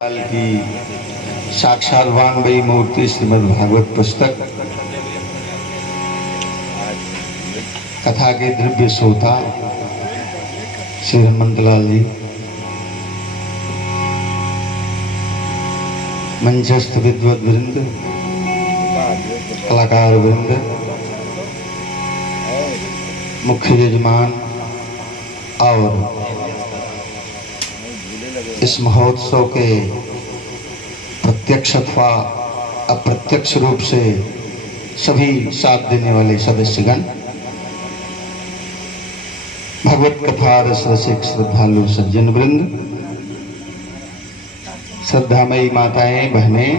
काल की साक्षात वांगमयी मूर्ति श्रीमद् भागवत पुस्तक कथा के दिव्य श्रोता श्री हनुमंतलाल जी, मंचस्थ विद्वत वृंद, कलाकार वृंद, मुख्य यजमान और इस महोत्सव के प्रत्यक्ष अथवा अप्रत्यक्ष रूप से सभी साथ देने वाले सदस्यगण, भगवत कथा रस रसिक श्रद्धालु सज्जन वृंद, श्रद्धामयी माताएं बहनें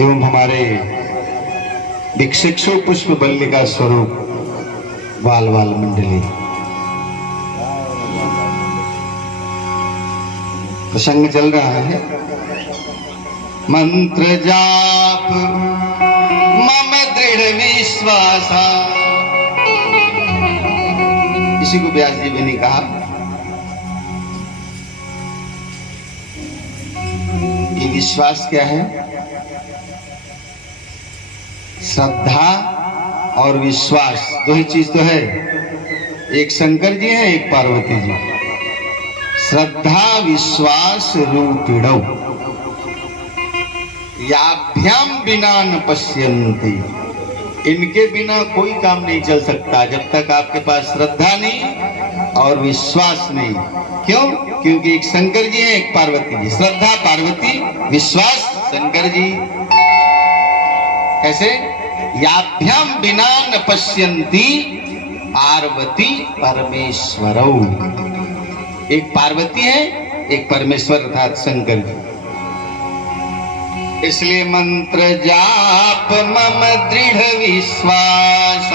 एवं हमारे भिक्षुक पुष्प बल्लिका स्वरूप बाल बाल मंडली, प्रसंग चल रहा है मंत्र जाप मम दृढ़ विश्वासा। इसी को व्यास जी भी ने कहा। ये विश्वास क्या है? श्रद्धा और विश्वास दो ही चीज तो है। एक शंकर जी है, एक पार्वती जी। श्रद्धा विश्वास रूपिणौ याभ्याम बिना न पश्यन्ति। इनके बिना कोई काम नहीं चल सकता जब तक आपके पास श्रद्धा नहीं और विश्वास नहीं। क्यों? क्योंकि एक शंकर जी है, एक पार्वती जी। श्रद्धा पार्वती, विश्वास शंकर जी। कैसे? याभ्याम बिना न पश्यन्ति पार्वती परमेश्वरौ। एक पार्वती है, एक परमेश्वर अर्थात शंकर जी। इसलिए मंत्र जाप मम दृढ़ विश्वास।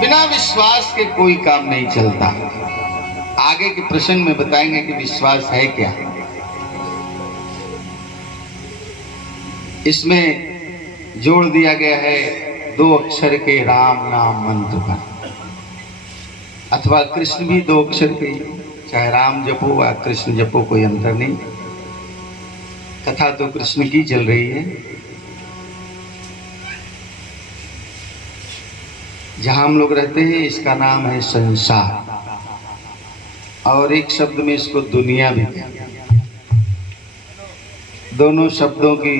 बिना विश्वास के कोई काम नहीं चलता। आगे के प्रसंग में बताएंगे कि विश्वास है क्या। इसमें जोड़ दिया गया है 2 अक्षर के राम नाम मंत्र का, अथवा कृष्ण भी 2 अक्षर के, चाहे राम जपो या कृष्ण जपो, कोई अंतर नहीं। कथा तो कृष्ण की चल रही है। जहां हम लोग रहते हैं इसका नाम है संसार, और एक शब्द में इसको दुनिया भी कहते हैं। दोनों शब्दों की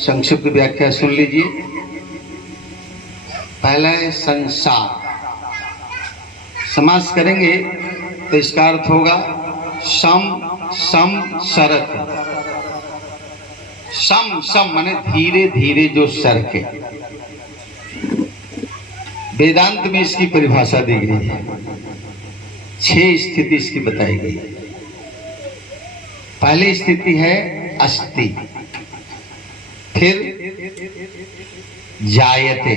संक्षिप्त व्याख्या सुन लीजिए। पहला है संसार। समास करेंगे तो इसका अर्थ होगा सम सम सरक। सम सम माने धीरे धीरे जो सरके। वेदांत में इसकी परिभाषा दी गई है। 6 स्थिति इसकी बताई गई। पहली स्थिति है अस्ति, फिर जायते,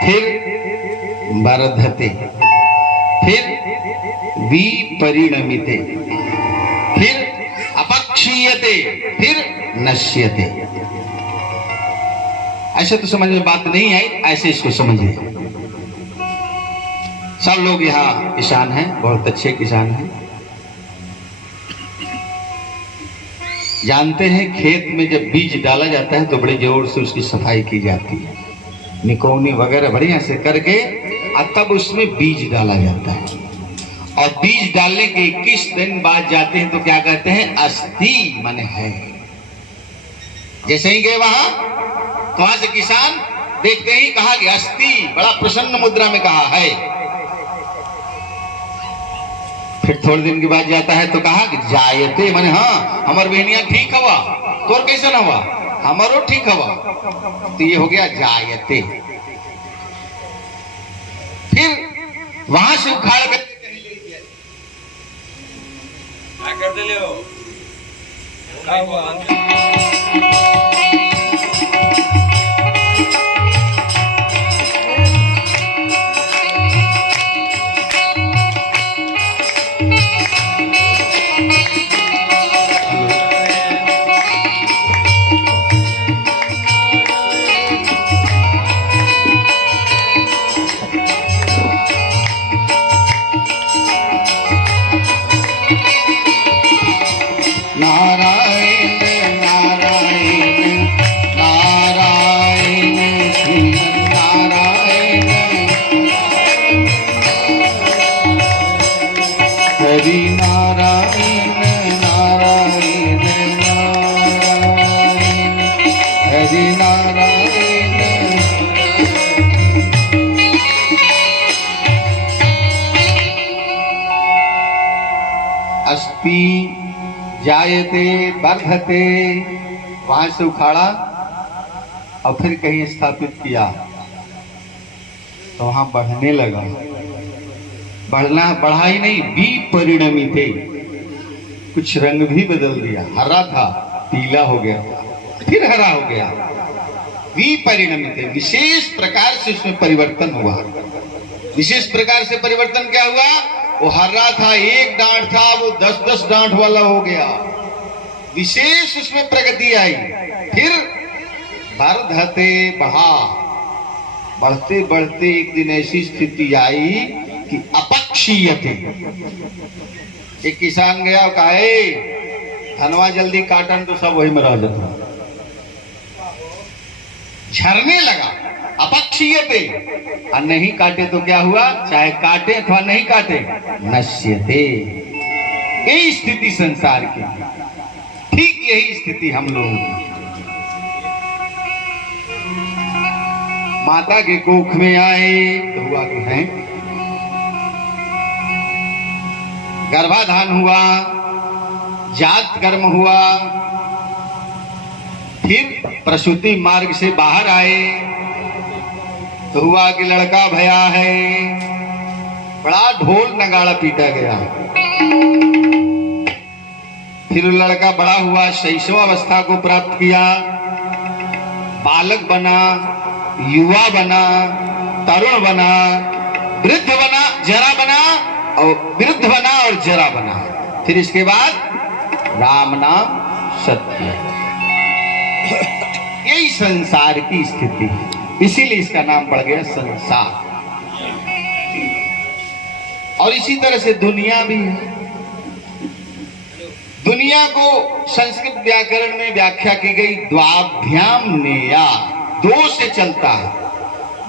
फिर वर्धते, फिर विपरिणमिते, फिर अपक्षीयते, फिर नश्यते। ऐसे तो समझ में बात नहीं आई, ऐसे इसको समझिए। सब लोग यहाँ किसान हैं, बहुत अच्छे किसान हैं। जानते हैं खेत में जब बीज डाला जाता है तो बड़े जोर से उसकी सफाई की जाती है, निकौनी वगैरह बढ़िया से करके, और तब उसमें बीज डाला जाता है। और बीज डालने के 21 दिन बाद जाते हैं तो क्या कहते हैं? अस्थि माने है। जैसे ही गए वहां तो वहां से किसान देखते ही कहा कि अस्थि, बड़ा प्रसन्न मुद्रा में कहा है। फिर थोड़े दिन के बाद जाता है तो कहा कि जायते माने हाँ, हमार बहनिया ठीक हवा, तोर कैसे ना हुआ, हमारो ठीक हवा। तो ये हो गया जायते। फिर वहां से उखाड़ कर कर दे ले हो। हरि नारायण नारायण नारायण हरि नारायण। अस्ति जायते वर्धते, वहां से उखाड़ा और फिर कहीं स्थापित किया तो वहां बढ़ने लगा। बढ़ा ही नहीं, विपरिणमिते, कुछ रंग भी बदल दिया। हरा था पीला हो गया, फिर हरा हो गया। विपरिणमिते, विशेष प्रकार से उसमें परिवर्तन हुआ। विशेष प्रकार से परिवर्तन क्या हुआ? वो हरा था, एक डांट था, वो 10-10 डांट वाला हो गया। विशेष उसमें प्रगति आई। फिर वर्धते, बढ़ा। बढ़ते बढ़ते एक दिन ऐसी स्थिति आई कि अपक्षीयते। एक किसान गया और कहा, धनवा जल्दी काटन तो सब वही में रह जाता। झरने लगा। अपक्षीयते, और नहीं काटे तो क्या हुआ? चाहे काटे अथवा नहीं काटे, नश्यते। यही स्थिति संसार की, ठीक यही स्थिति हम लोगों की। माता के कोख में आए तो हुआ कि हैं, गर्भाधान हुआ, जात कर्म हुआ, फिर प्रसूति मार्ग से बाहर आए तो हुआ कि लड़का भया है। बड़ा ढोल नगाड़ा पीटा गया। फिर लड़का बड़ा हुआ, शैशवावस्था को प्राप्त किया, बालक बना, युवा बना, तरुण बना, वृद्ध बना, जरा बना, और वृद्ध बना और जरा बना। फिर इसके बाद राम नाम सत्य। यही संसार की स्थिति है, इसीलिए इसका नाम पड़ गया संसार। और इसी तरह से दुनिया भी है। दुनिया को संस्कृत व्याकरण में व्याख्या की गई द्वाभ्याम नेया, दो से चलता है।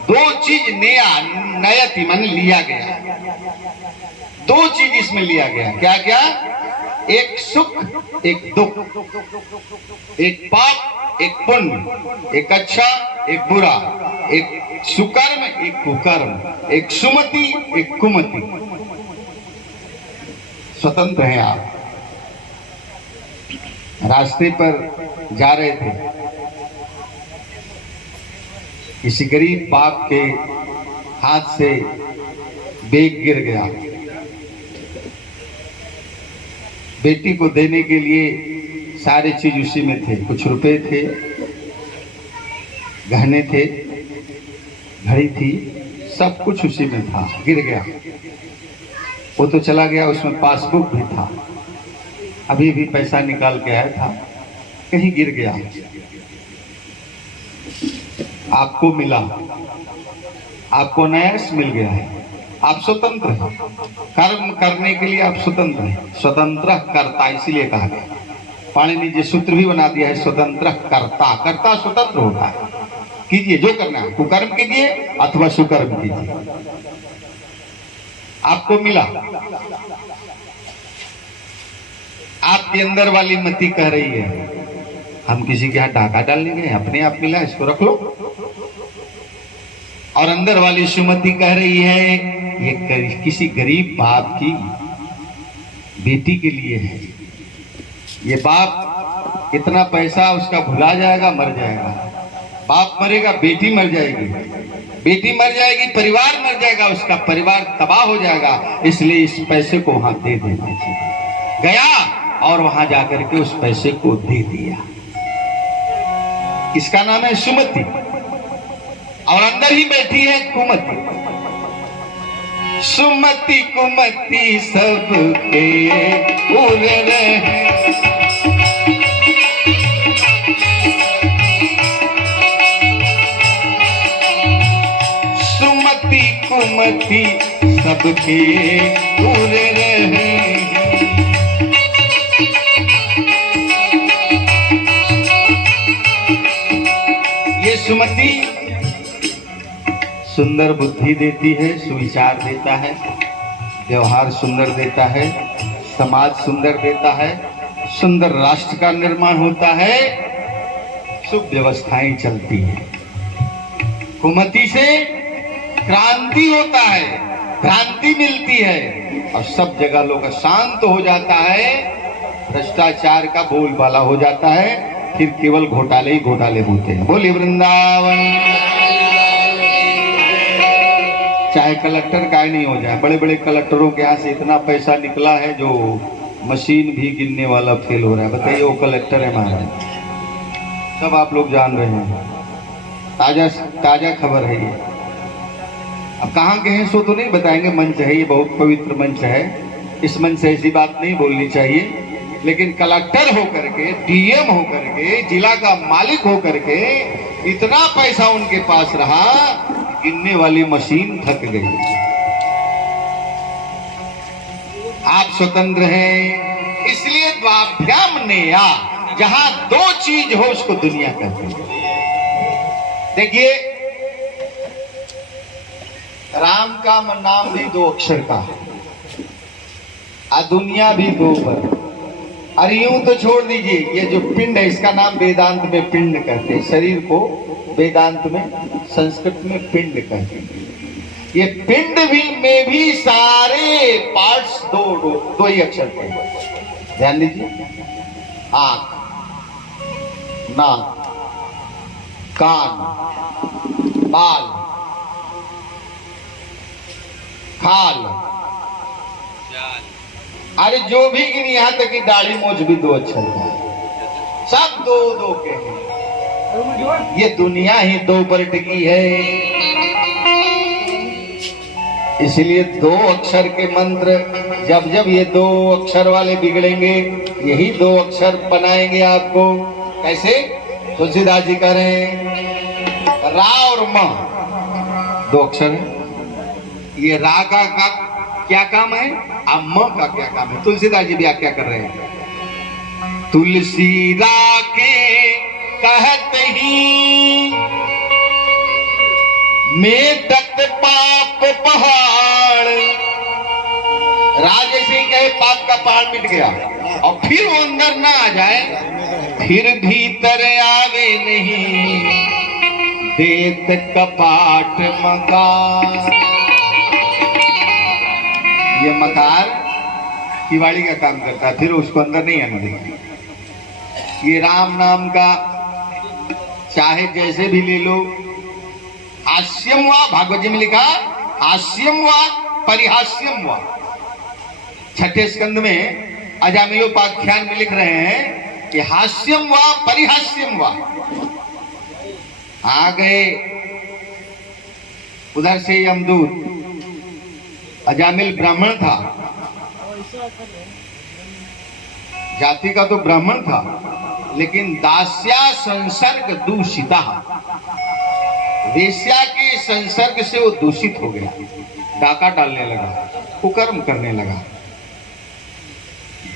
दो चीज नेया, नयति मन लिया गया। दो चीज इसमें लिया गया। क्या क्या? एक सुख, एक दुख, एक पाप, एक पुण्य, एक अच्छा, एक बुरा, एक सुकर्म, एक कुकर्म, एक सुमति, एक कुमति। स्वतंत्र हैं आप। रास्ते पर जा रहे थे, किसी गरीब बाप के हाथ से बैग गिर गया। बेटी को देने के लिए सारे चीज उसी में थे। कुछ रुपए थे, गहने थे, घड़ी थी, सब कुछ उसी में था। गिर गया। वो तो चला गया, उसमें पासबुक भी था। अभी भी पैसा निकाल के आया था, कहीं गिर गया। आपको मिला, आपको न्यास मिल गया है। आप स्वतंत्र हैं। कर्म करने के लिए आप स्वतंत्र हैं। स्वतंत्र कर्ता इसीलिए कहा गया। पाणिनि जी सूत्र भी बना दिया है, स्वतंत्र कर्ता। कर्ता स्वतंत्र होता है। कीजिए जो करना है, कुकर्म कीजिए अथवा सुकर्म कीजिए। आपको मिला, आपके अंदर वाली मति कह रही है हम किसी के यहाँ डाका डालने गए, अपने आप मिला, इसको रख लो। और अंदर वाली सुमति कह रही है ये किसी गरीब बाप की बेटी के लिए है। ये बाप इतना पैसा उसका भुला जाएगा, मर जाएगा। बाप मरेगा, बेटी मर जाएगी, बेटी मर जाएगी, परिवार मर जाएगा, उसका परिवार तबाह हो जाएगा। इसलिए इस पैसे को वहां दे देना चाहिए। गया और वहां जाकर के उस पैसे को दे दिया। इसका नाम है सुमति। और अंदर ही बैठी है कुमति। सुमति कुमति सबके उर रहे, सुमति कुमति सबके उर रहे। ये सुमति सुंदर बुद्धि देती है, सुविचार देता है, व्यवहार सुंदर देता है, समाज सुंदर देता है, सुंदर राष्ट्र का निर्माण होता है, शुभ व्यवस्थाएं चलती है। कुमति से क्रांति होता है, क्रांति मिलती है और सब जगह लोग शांत हो जाता है, भ्रष्टाचार का बोलबाला हो जाता है, फिर केवल घोटाले ही घोटाले होते हैं। बोलिए वृंदावन। चाहे कलेक्टर काय नहीं हो जाए, बड़े बड़े कलेक्टरों के यहाँ से इतना पैसा निकला है जो मशीन भी गिनने वाला फेल हो रहा है। बताइए वो कलेक्टर है महाराज, सब आप लोग जान रहे हैं, ताजा खबर है ये। अब कहाँ के हैं सो तो नहीं बताएंगे, मंच है ये, बहुत पवित्र मंच है, इस मंच से ऐसी बात नहीं बोलनी चाहिए। लेकिन कलेक्टर होकर के, डीएम होकर के, जिला का मालिक होकर के इतना पैसा उनके पास रहा, गिनने वाली मशीन थक गई। आप स्वतंत्र हैं, इसलिए द्वाभ्याम नेया, जहां दो चीज हो उसको दुनिया कहते हैं। देखिए राम का नाम भी दो अक्षर का है, दुनिया भी दो पर। अरे यूं तो छोड़ दीजिए, ये जो पिंड है इसका नाम वेदांत में पिंड कहते हैं, शरीर को वेदांत में, संस्कृत में पिंड कहते हैं। ये पिंड भी में भी सारे पार्ट्स दो ही अक्षर के, ध्यान दीजिए। आंख, नाक, कान, बाल, खाल, अरे जो भी गिन, यहां तक कि दाढ़ी मोछ भी दो अक्षर का है, सब दो दो के हैं। ये दुनिया ही दो पर टिकी है, इसलिए दो अक्षर के मंत्र, जब जब ये दो अक्षर वाले बिगड़ेंगे, यही दो अक्षर बनाएंगे आपको। कैसे? तुलसीदास जी कह रहे हैं रा और म दो अक्षर है। ये रा का क्या काम है, अब म का क्या काम है? तुलसीदास जी व्याख्या कर रहे हैं। तुलसी रा के कहत ही मेटत पाप पहाड़, राज ऐसे ही कहे पाप का पहाड़ मिट गया, और फिर वो अंदर ना आ जाए, फिर भीतर आवे नहीं, देत कपाट मकार। ये मकार किवाड़ी का काम करता है, फिर उसको अंदर नहीं आने देगा। ये राम नाम का चाहे जैसे भी ले लो, हास्यम वा, भागवत जी में लिखा हास्यम वा परिहास्यम वा। छठे स्कंद में अजामिलोपाख्यान में लिख रहे हैं कि हास्यम वा परिहास्यम वा। आ गए उधर से यमदूत, अजामिल ब्राह्मण था, जाति का तो ब्राह्मण था, लेकिन दास्या संसर्ग दूषिता, वेश्या के संसर्ग से वो दूषित हो गया, डाका डालने लगा, कुकर्म करने लगा।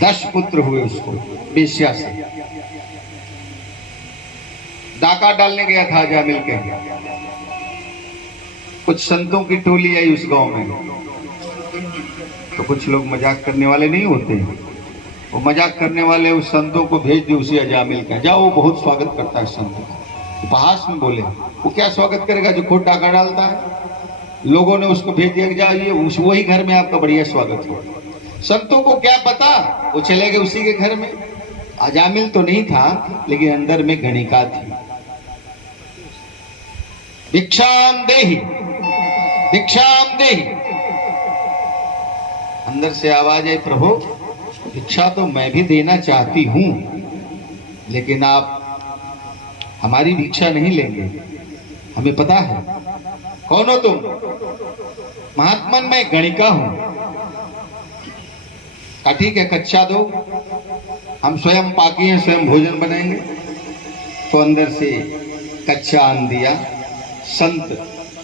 10 पुत्र हुए उसको वेश्या से। डाका डालने गया था अजामिल के, कुछ संतों की टोली आई उस गांव में, तो कुछ लोग मजाक करने वाले नहीं होते, वो मजाक करने वाले उस संतों को भेज दिए उसी अजामिल का, जाओ वो बहुत स्वागत करता है संत का। उपहास में बोले, वो क्या स्वागत करेगा जो खुद डाका डालता है। लोगों ने उसको भेज दिया कि जाइए वही घर में आपका बढ़िया स्वागत हो। संतों को क्या पता, वो चले गए उसी के घर में। अजामिल तो नहीं था, लेकिन अंदर में गणिका थी। भिक्षाम देहि, भिक्षाम देहि, अंदर से आवाज है, प्रभु भिक्षा तो मैं भी देना चाहती हूं, लेकिन आप हमारी भिक्षा नहीं लेंगे, हमें पता है। कौन हो तुम? महात्मन मैं गणिका हूं। का ठीक है, कच्चा दो, हम स्वयं पाकी हैं, स्वयं भोजन बनाएंगे। तो अंदर से कच्चा अन्न दिया, संत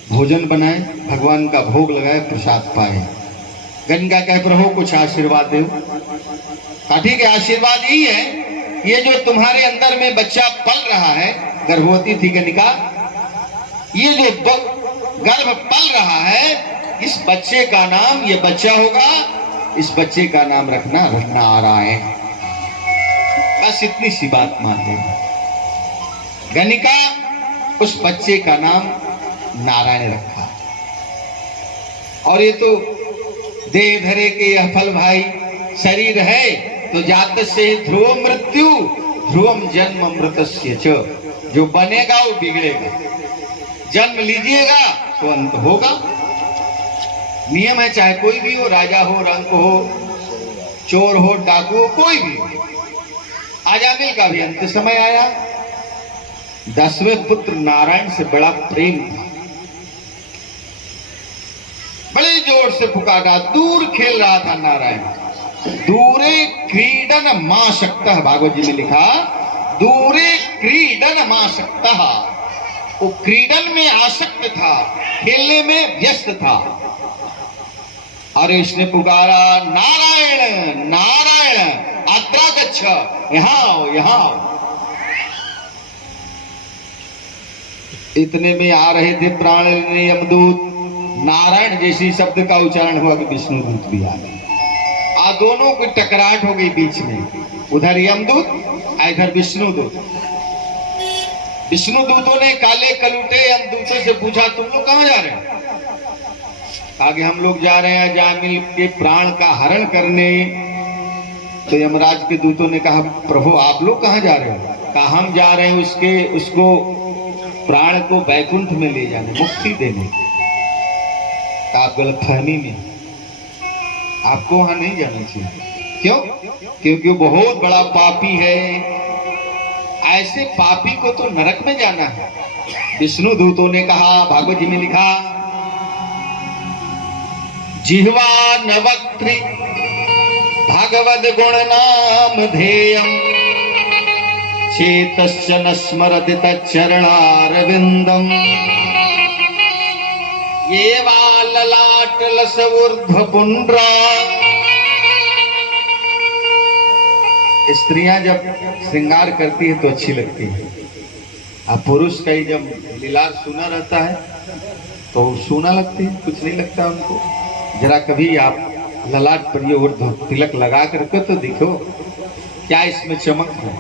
भोजन बनाए, भगवान का भोग लगाए, प्रसाद पाए। गणिका कहे प्रभु कुछ आशीर्वाद दो। का ठीक है, आशीर्वाद यही है, ये जो तुम्हारे अंदर में बच्चा पल रहा है, गर्भवती थी गणिका, ये जो गर्भ पल रहा है, इस बच्चे का नाम, ये बच्चा होगा इस बच्चे का नाम रखना नारायण। बस इतनी सी बात मान लेना। गणिका उस बच्चे का नाम नारायण रखा। और ये तो देह धरे के यह फल भाई, शरीर है तो जात से ध्रुव मृत्यु ध्रुवम जन्म अमृतस्य च, जो बनेगा वो बिगड़ेगा। जन्म लीजिएगा तो अंत होगा। नियम है, चाहे कोई भी हो, राजा हो, रंक हो, चोर हो, डाकू हो, कोई भी हो। अजामिल का भी अंत समय आया। 10वें पुत्र नारायण से बड़ा प्रेम था। बड़े जोर से पुकारा, दूर खेल रहा था नारायण। दूरे क्रीडन मां शक्तः, भागवत जी में लिखा दूरे क्रीडन मां शक्तः। वो क्रीडन में आसक्त था, खेलने में व्यस्त था। और इसने पुकारा, नारायण नारायण अत्र गच्छ, यहां आओ यहां आओ। इतने में आ रहे थे प्राण लेने यमदूत। नारायण जैसी शब्द का उच्चारण हुआ कि विष्णु दूत भी आ गए। दोनों की टकराहट हो गई बीच में, उधर यमदूत इधर विष्णु दूत। विष्णु दूतों ने काले कलूटे यमदूतों से पूछा, तुम लोग कहां जा रहे हो? आगे हम लोग जा रहे हैं अजामिल के प्राण का हरण करने। तो यमराज के दूतों ने कहा, प्रभु आप लोग कहां जा रहे हो? कहा हम जा रहे हैं उसको प्राण को वैकुंठ में ले जाने, मुक्ति देने। आप गलत फहमी में, आपको वहां नहीं जाना चाहिए। क्यों? क्योंकि वो बहुत बड़ा पापी है। ऐसे पापी को तो नरक में जाना है। विष्णु दूतों ने कहा, भागवत जी में लिखा, जिह्वा न वक्त्री भगवद गुण नाम धेयम चेतश्च न स्मरति तच्चरणारविंदम ये वा ललाट लसऊर्ध्व पुंड्रा। स्त्रियां जब श्रृंगार करती है तो अच्छी लगती है। अब पुरुष का ही जब लीलार सूना रहता है तो सूना लगती है, कुछ नहीं लगता उनको। जरा कभी आप ललाट पर ये ऊर्ध्व तिलक लगा करके तो देखो क्या इसमें चमक है।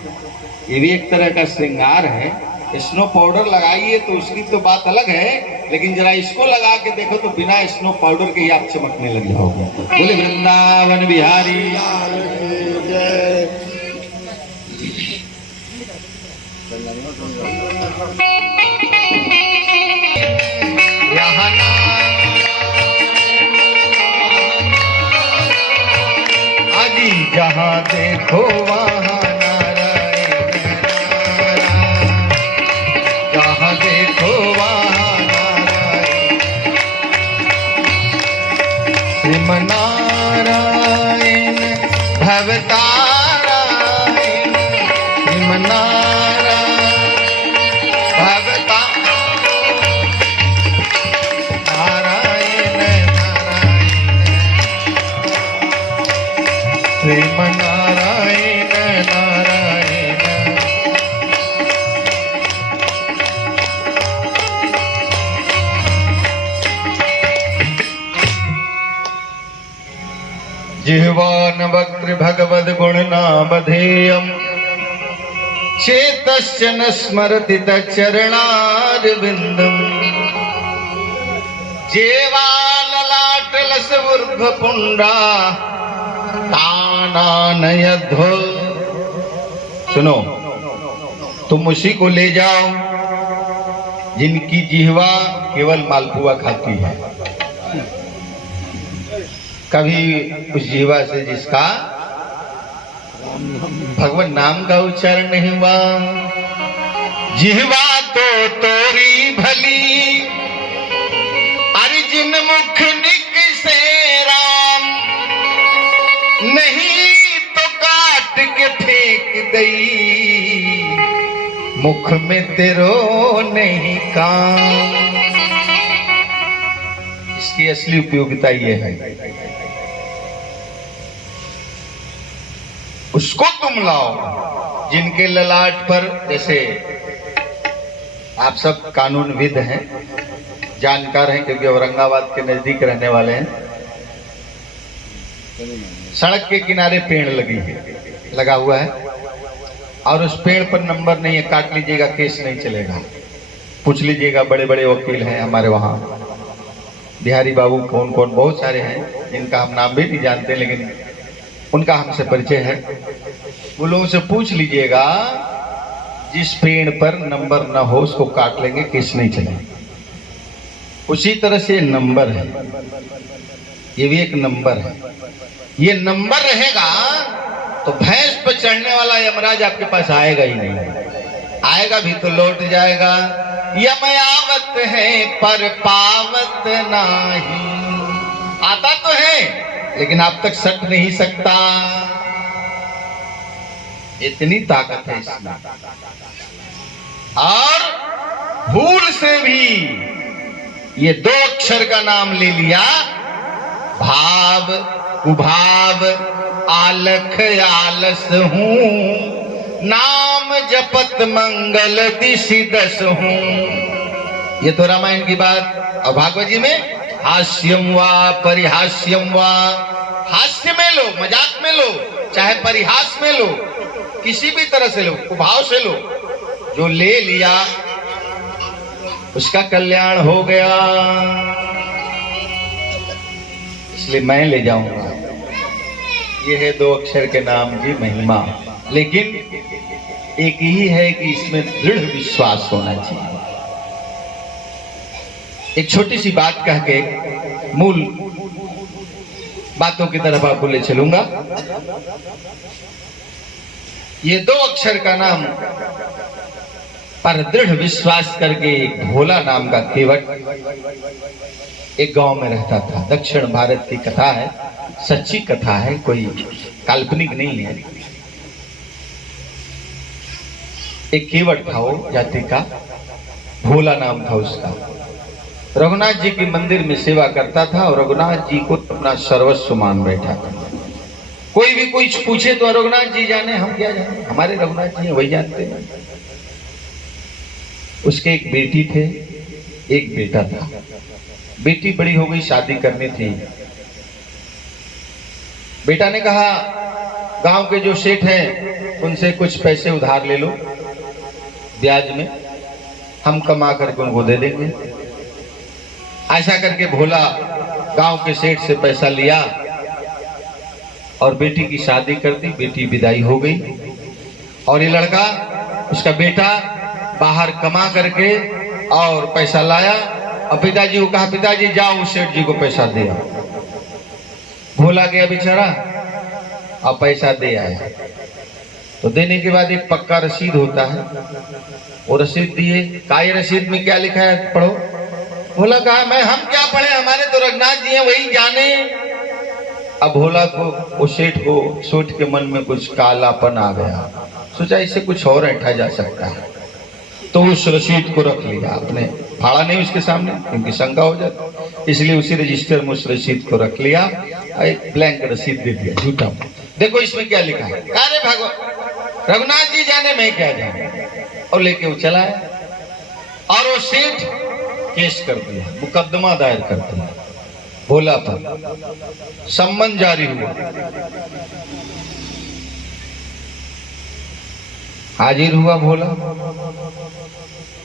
ये भी एक तरह का श्रृंगार है। स्नो पाउडर लगाइए तो उसकी तो बात अलग है, लेकिन जरा इसको लगा के देखो तो बिना स्नो पाउडर के ही आप चमकने लग जाओगे। बोले वृंदावन बिहारी। आजी जहाँ देखो वहाँ नारायण भवतारायण श्रीम नारायण भवता नारायण नारायण श्रीम नारायण नारायण। जिह्वान वक्त्र भगवद गुण नाम धेयम चेतश्च न स्मरति तच्चरणारविंदम जेवा ललाट लसऊर्ध्व पुंड्रा तानानयध्व। सुनो, तुम उसी को ले जाओ जिनकी जिह्वा केवल मालपुआ खाती है। कभी उस जीवा से जिसका भगवान नाम का उच्चारण नहीं हुआ। जिह्वा तो तोरी भली अर्जुन मुख निक से राम नहीं तो काट के फेंक दई मुख में तेरो नहीं काम। इसकी असली उपयोगिता ये है, उसको तुम लाओ जिनके ललाट पर, जैसे आप सब कानूनविद हैं, जानकार हैं क्योंकि औरंगाबाद के नजदीक रहने वाले हैं। सड़क के किनारे पेड़ लगा हुआ है और उस पेड़ पर नंबर नहीं है, काट लीजिएगा केस नहीं चलेगा। पूछ लीजिएगा, बड़े बड़े वकील हैं हमारे वहाँ, बिहारी बाबू कौन कौन, बहुत सारे हैं जिनका हम नाम भी नहीं जानते, लेकिन उनका हमसे परिचय है। वो लोगों से पूछ लीजिएगा, जिस पेड़ पर नंबर ना हो उसको काट लेंगे, केस नहीं चलेगा। उसी तरह से नंबर है, ये भी एक नंबर है। ये नंबर रहेगा तो भैंस पर चढ़ने वाला यमराज आपके पास आएगा ही नहीं, आएगा भी तो लौट जाएगा। यमयावत है पर पावत नहीं, आता तो है लेकिन आप तक सट नहीं सकता, इतनी ताकत है इसमें। और भूल से भी ये 2 अक्षर का नाम ले लिया, भाव कुभाव आलख आलस हूं, नाम जपत मंगल दिशि दस हूं। ये तो रामायण की बात। और भागवत जी में हास्यम वा परिहास्यम वा, हास्य में लो, मजाक में लो, चाहे परिहास में लो, किसी भी तरह से लो, कुभाव से लो, जो ले लिया उसका कल्याण हो गया। इसलिए मैं ले जाऊंगा। ये है 2 अक्षर के नाम की महिमा, लेकिन एक ही है कि इसमें दृढ़ विश्वास होना चाहिए। एक छोटी सी बात कह के मूल बातों की तरफ आपको ले चलूंगा। ये 2 अक्षर का नाम पर दृढ़ विश्वास करके एक भोला नाम का केवट एक गांव में रहता था। दक्षिण भारत की कथा है, सच्ची कथा है, कोई काल्पनिक नहीं है। एक केवट था, वो जाति का, भोला नाम था उसका। रघुनाथ जी के मंदिर में सेवा करता था और रघुनाथ जी को अपना सर्वस्व मान बैठा था। कोई भी कुछ पूछे तो रघुनाथ जी जाने, हम क्या जाने, हमारे रघुनाथ जी वही जानते हैं। उसके एक बेटी थे, एक बेटा था। बेटी बड़ी हो गई, शादी करनी थी। बेटा ने कहा, गांव के जो सेठ हैं उनसे कुछ पैसे उधार ले लो ब्याज में, हम कमा करके उनको दे देंगे। ऐसा करके भोला गांव के सेठ से पैसा लिया और बेटी की शादी कर दी। बेटी विदाई हो गई और ये लड़का, उसका बेटा, बाहर कमा करके और पैसा लाया और पिताजी को कहा, पिताजी जाओ उस सेठ जी को पैसा दे आओ। भोला गया बेचारा और पैसा दे आया। तो देने के बाद एक पक्का रसीद होता है, वो रसीद दिए। काय रसीद में क्या लिखा है, पढ़ो। भोला कहा, मैं हम क्या पढ़े, हमारे तो रघुनाथ जी हैं, वही जाने। अब भोला को, उस सेठ को, सोच के मन में कुछ कालापन आ गया। सोचा इससे कुछ और ऐंठा जा सकता है, तो उस रसीद को रख लिया अपने, फाड़ा नहीं उसके सामने क्योंकि शंका हो जाती, इसलिए उसी रजिस्टर में उस रसीद को रख लिया। एक ब्लैंक रसीद दे दिया, झूठा। देखो इसमें क्या लिखा है। अरे भगवान, रघुनाथ जी जाने, मैं क्या जाने। और लेके वो चला है और वो सेठ केस कर दिया, मुकदमा दायर कर दिया भोला पर। सम्मन जारी हुआ, हाजिर हुआ भोला।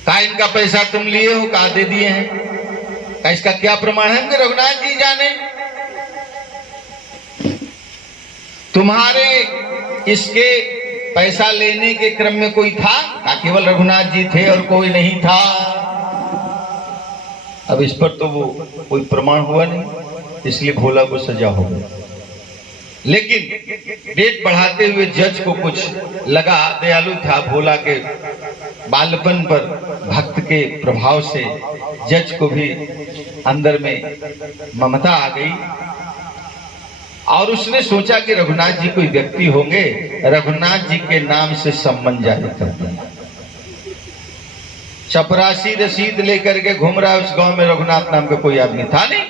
कहा, इनका पैसा तुम लिए हो? कहा, दे दिए हैं। कहा, इसका क्या प्रमाण है कि रघुनाथ जी जाने? तुम्हारे इसके पैसा लेने के क्रम में कोई था? कहा, केवल रघुनाथ जी थे और कोई नहीं था। अब इस पर तो वो कोई प्रमाण हुआ नहीं, इसलिए भोला को सजा हो गई। लेकिन डेट बढ़ाते हुए जज को कुछ लगा, दयालु था भोला के बालपन पर भक्त के प्रभाव से जज को भी अंदर में ममता आ गई और उसने सोचा कि रघुनाथ जी कोई व्यक्ति होंगे, रघुनाथ जी के नाम से सम्मन जारी कर दिया। चपरासी रसीद लेकर के घूम रहा है उस गांव में, रघुनाथ नाम का कोई आदमी था नहीं।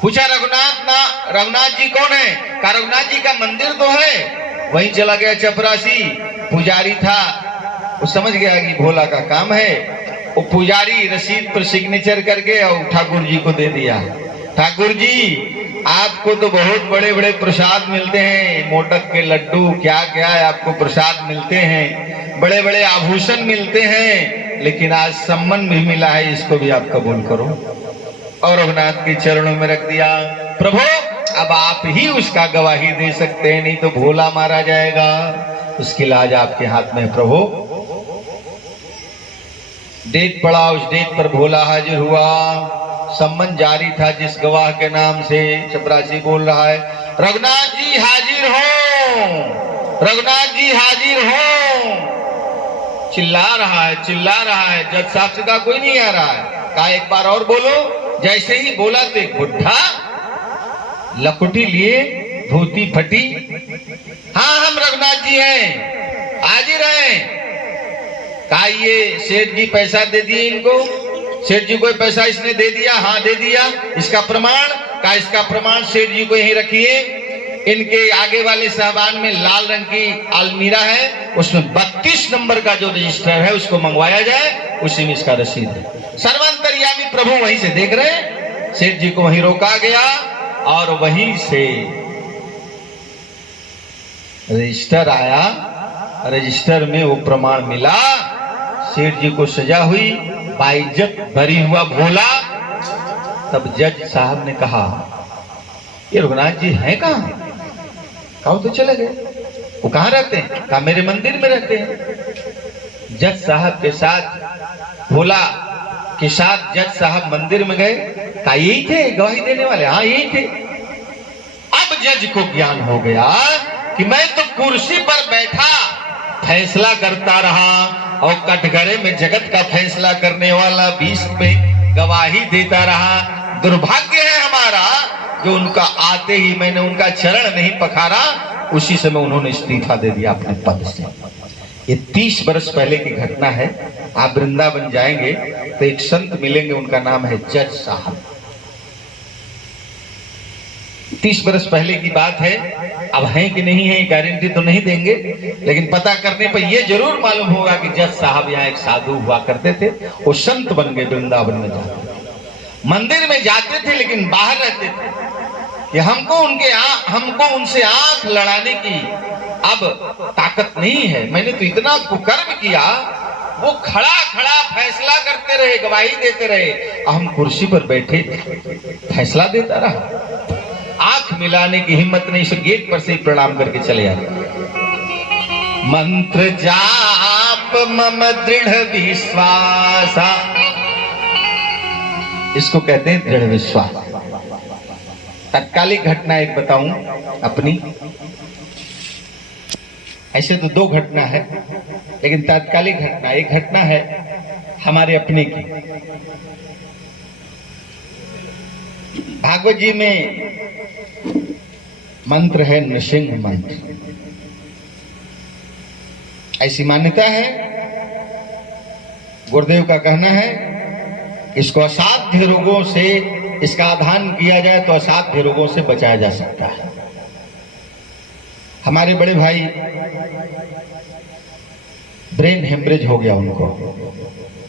पूछा, रघुनाथ जी कौन है? कहा, रघुनाथ जी का मंदिर तो है। वहीं चला गया चपरासी, पुजारी था, वो समझ गया कि भोला का काम है। वो पुजारी रसीद पर सिग्नेचर करके और ठाकुर जी को दे दिया। ठाकुर जी आपको तो बहुत बड़े बड़े प्रसाद मिलते हैं, मोटक के लड्डू क्या क्या है आपको प्रसाद मिलते हैं, बड़े बड़े आभूषण मिलते हैं, लेकिन आज सम्मान भी मिला है, इसको भी आप कबूल करो। और रघुनाथ के चरणों में रख दिया। प्रभु अब आप ही उसका गवाही दे सकते हैं, नहीं तो भोला मारा जाएगा, उसकी लाज आपके हाथ में। प्रभु डेट पड़ा, उस डेट पर भोला हाजिर हुआ, सम्मन जारी था जिस गवाह के नाम से। चपरासी बोल रहा है, रघुनाथ जी हाजिर हो, रघुनाथ जी हाजिर हो। चिल्ला रहा है, चिल्ला रहा है, जज साहब से कहा कोई नहीं आ रहा है, कहा एक बार और बोलो। जैसे ही बोला तो एक बुढ़ा लकुटी लिए, धोती फटी, हाँ हम रघुनाथ जी हैं, हाजिर हैं। कहा ये सेठ जी पैसा दे दिए इनको, सेठ जी को पैसा इसने दे दिया, हाँ दे दिया, इसका प्रमाण? का इसका प्रमाण सेठ जी को यहीं रखिए, इनके आगे वाले साहबान में लाल रंग की अलमीरा है, उसमें 32 नंबर का जो रजिस्टर है उसको मंगवाया जाए, उसी में इसका रसीद है। सर्वांतर्यामी प्रभु वहीं से देख रहे हैं, सेठ जी को वहीं रोका गया और वहीं से रजिस्टर आया, रजिस्टर में वो प्रमाण मिला, सेठ जी को सजा हुई, बाइज्जत भरी हुआ भोला। तब जज साहब ने कहा ये रघुनाथ जी हैं कहां? कहा तो चले गए। वो कहां रहते हैं? कहा मेरे मंदिर में रहते हैं। जज साहब के साथ भोला के साथ जज साहब मंदिर में गए, कहा यही थे गवाही देने वाले? हाँ यही थे। अब जज को ज्ञान हो गया कि मैं तो कुर्सी पर बैठा फैसला करता रहा और कटघरे में जगत का फैसला करने वाला 20 पे गवाही देता रहा। दुर्भाग्य है हमारा जो उनका आते ही मैंने उनका चरण नहीं पखारा, उसी समय उन्होंने इस्तीफा दे दिया अपने पद से। ये 30 वर्ष पहले की घटना है। आप वृंदावन जाएंगे तो एक संत मिलेंगे, उनका नाम है जज साहब। 30 वर्ष पहले की बात है, अब है कि नहीं है गारंटी तो नहीं देंगे, लेकिन पता करने पर यह जरूर मालूम होगा कि जज साहब यहाँ एक साधु हुआ करते थे, वो संत बन गए, वृंदावन में जाते, मंदिर में जाते थे लेकिन बाहर रहते थे कि हमको उनसे आंख लड़ाने की अब ताकत नहीं है। मैंने तो इतना कुकर्म किया, वो खड़ा खड़ा फैसला करते रहे, गवाही देते रहे, हम कुर्सी पर बैठे फैसला देता रहा, आंख मिलाने की हिम्मत नहीं, से गेट पर से ही प्रणाम करके चले आते। मंत्र जाप मम दृढ़ विश्वासा, इसको कहते हैं दृढ़ विश्वास। तत्कालिक घटना एक बताऊं अपनी, ऐसे तो 2 घटना है लेकिन तात्कालिक घटना एक घटना है हमारे अपने की। भागवत जी में मंत्र है नृसिंह मंत्र, ऐसी मान्यता है, गुरुदेव का कहना है इसको असाध्य रोगों से, इसका आधान किया जाए तो असाध्य रोगों से बचाया जा सकता है। हमारे बड़े भाई ब्रेन हेमरेज हो गया उनको,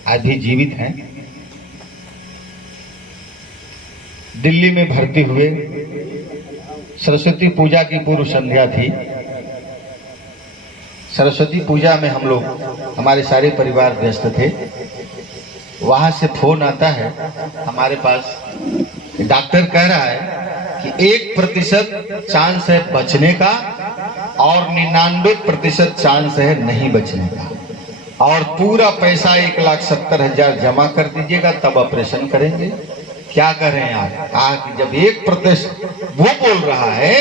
आज भी जीवित हैं, दिल्ली में भर्ती हुए। सरस्वती पूजा की पूर्व संध्या थी, सरस्वती पूजा में हम लोग हमारे सारे परिवार व्यस्त थे। वहां से फोन आता है हमारे पास, डॉक्टर कह रहा है कि 1% चांस है बचने का और 99% चांस है नहीं बचने का, और पूरा पैसा 1,70,000 जमा कर दीजिएगा तब ऑपरेशन करेंगे। क्या करें आप? कहा कि जब 1% वो बोल रहा है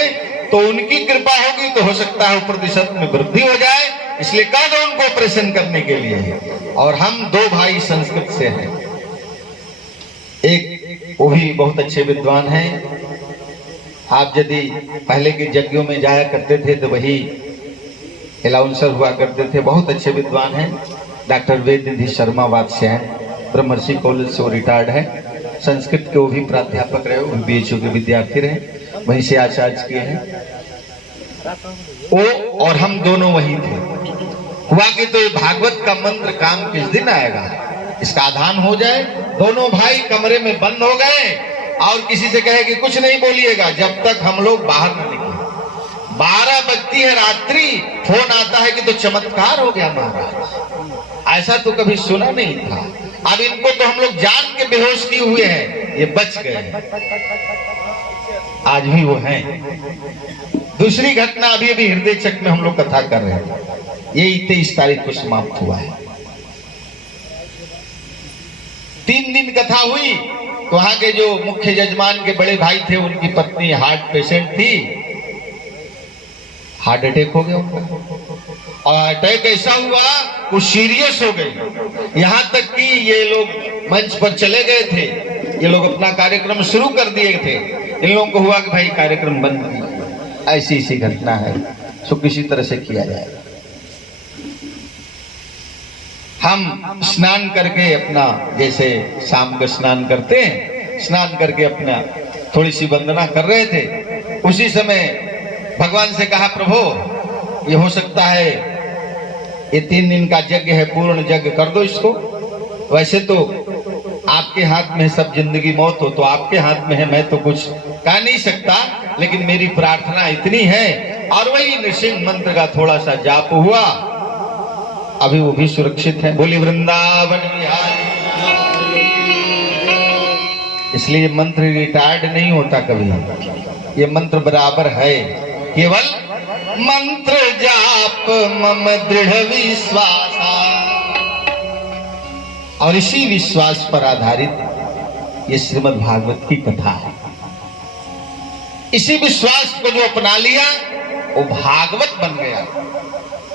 तो उनकी कृपा होगी तो हो सकता है 1% में वृद्धि हो जाए, इसलिए कह दो उनको ऑपरेशन करने के लिए। और हम 2 भाई संस्कृत से हैं, एक वो भी बहुत अच्छे विद्वान हैं, आप यदि पहले के यज्ञों में जाया करते थे तो वही अलाउंसर हुआ करते थे, बहुत अच्छे विद्वान हैं। डॉक्टर वेद निधि शर्मा वात्स्यायन, ब्रह्मर्षि कॉलेज से वो रिटायर्ड है, संस्कृत के वो भी प्राध्यापक रहे, वो बीएचयू के विद्यार्थी रहे, वहीं से आचार्य किए हैं वो, और हम दोनों वही थे। हुआ कि तो भागवत का मंत्र काम किस दिन आएगा, इसका आधान हो जाए। दोनों भाई कमरे में बंद हो गए, और किसी से कहे कि कुछ नहीं बोलिएगा जब तक हम लोग बाहर न निकले। 12 बजती है रात्रि, फोन आता है कि तो चमत्कार हो गया महाराज, ऐसा तो कभी सुना नहीं था। अब इनको तो हम लोग जान के बेहोश किए हुए हैं, ये बच गए, आज भी वो हैं। दूसरी घटना अभी अभी हृदय चक में हम लोग कथा कर रहे हैं, ये 23 तारीख को समाप्त हुआ है। 3 दिन कथा हुई तो वहां के जो मुख्य यजमान के बड़े भाई थे, उनकी पत्नी हार्ट पेशेंट थी, हार्ट अटैक हो गया उनका। और अटैक ऐसा हुआ वो सीरियस हो गई, यहां तक कि ये लोग मंच पर चले गए थे, ये लोग अपना कार्यक्रम शुरू कर दिए थे। इन लोगों को हुआ कि भाई कार्यक्रम बंद कीजिए, ऐसी ऐसी घटना है, सो किसी तरह से किया जाएगा। हम स्नान करके अपना, जैसे शाम को स्नान करते हैं, स्नान करके अपना थोड़ी सी वंदना कर रहे थे। उसी समय भगवान से कहा, प्रभु ये हो सकता है ये 3 दिन का यज्ञ है, पूर्ण यज्ञ कर दो इसको। वैसे तो आपके हाथ में सब, जिंदगी मौत हो तो आपके हाथ में है, मैं तो कुछ कह नहीं सकता, लेकिन मेरी प्रार्थना इतनी है। और वही नृसिंह मंत्र का थोड़ा सा जाप हुआ, अभी वो भी सुरक्षित है। बोली वृंदावन बिहारी। इसलिए मंत्र रिटायर्ड नहीं होता कभी, ये मंत्र बराबर है। केवल मंत्र जाप मम दृढ़ विश्वास, और इसी विश्वास पर आधारित ये श्रीमद् भागवत की कथा है। इसी विश्वास को जो अपना लिया वो भागवत बन गया,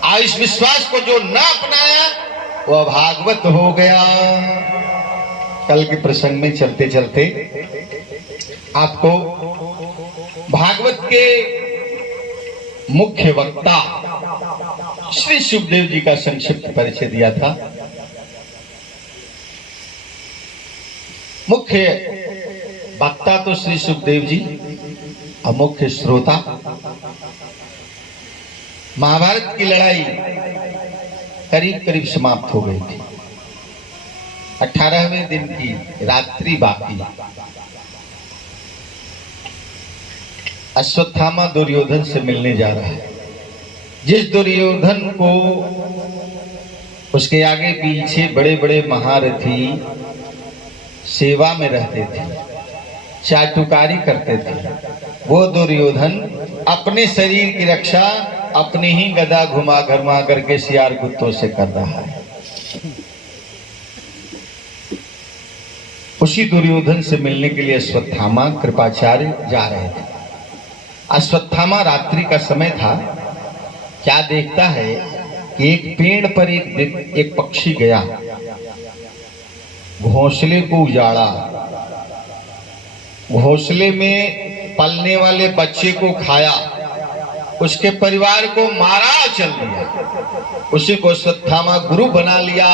और इस विश्वास को जो न अपनाया वो अभागवत हो गया। कल के प्रसंग में चलते चलते आपको भागवत के मुख्य वक्ता श्री सुखदेव जी का संक्षिप्त परिचय दिया था। मुख्य वक्ता तो श्री सुखदेव जी, और मुख्य श्रोता। महाभारत की लड़ाई करीब करीब समाप्त हो गई थी, 18वें दिन की रात्रि बाकी। अश्वत्थामा दुर्योधन से मिलने जा रहा है। जिस दुर्योधन को उसके आगे पीछे बड़े बड़े महारथी सेवा में रहते थे, चाटुकारी करते थे, वो दुर्योधन अपने शरीर की रक्षा अपनी ही गदा घुमा घुमा करके सियार कुत्तों से कर रहा है। उसी दुर्योधन से मिलने के लिए अश्वत्थामा कृपाचार्य जा रहे थे। अश्वत्थामा रात्रि का समय था। क्या देखता है कि एक पेड़ पर एक पक्षी गया, घोंसले को उजाड़ा, घोंसले में पलने वाले बच्चे को खाया, उसके परिवार को मारा, चल दिया। उसी को अश्वत्थामा गुरु बना लिया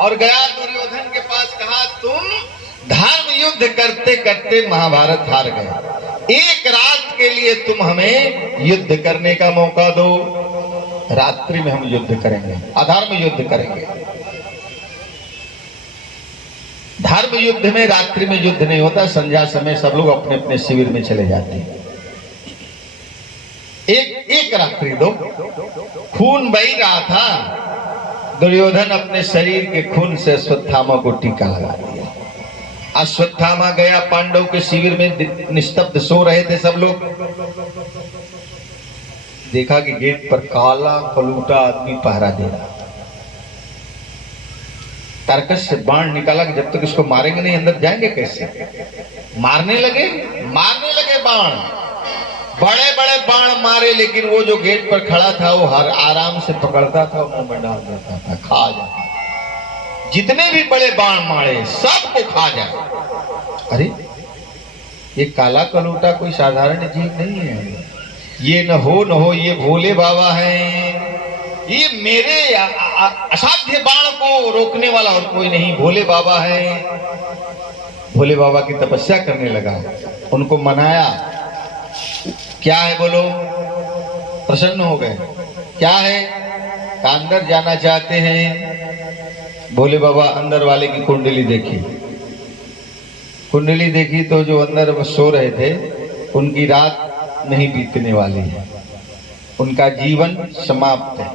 और गया दुर्योधन के पास, कहा तुम धर्म युद्ध करते करते महाभारत हार गए, एक रात के लिए तुम हमें युद्ध करने का मौका दो, रात्रि में हम युद्ध करेंगे, अधर्म युद्ध करेंगे। धर्म युद्ध में रात्रि में युद्ध नहीं होता, संध्या समय सब लोग अपने अपने शिविर में चले जाते हैं। एक रात्रि दो। खून बह रहा था, दुर्योधन अपने शरीर के खून से अश्वत्थामा को टीका लगा दिया। अश्वत्थामा गया, पांडव के शिविर में निस्तब्ध सो रहे थे सब लोग। देखा कि गेट पर काला कलूटा आदमी पहरा दे रहा। तरकस से बाण निकाला कि जब तक इसको मारेंगे नहीं अंदर जाएंगे कैसे। मारने लगे बाण, बड़े बड़े बाण मारे, लेकिन वो जो गेट पर खड़ा था वो हर आराम से पकड़ता था, मुंह में डाल देता था, खा जाता। जितने भी बड़े बाण मारे सबको खा जाए। अरे ये काला कलूटा कोई साधारण जीव नहीं है, ये न हो ये भोले बाबा हैं, ये मेरे असाध्य बाण को रोकने वाला और कोई नहीं, भोले बाबा है। भोले बाबा की तपस्या करने लगा, उनको मनाया। क्या है बोलो, प्रसन्न हो गए। क्या है, अंदर जाना चाहते हैं। भोले बाबा अंदर वाले की कुंडली देखी, कुंडली देखी तो जो अंदर सो रहे थे उनकी रात नहीं बीतने वाली है, उनका जीवन समाप्त है,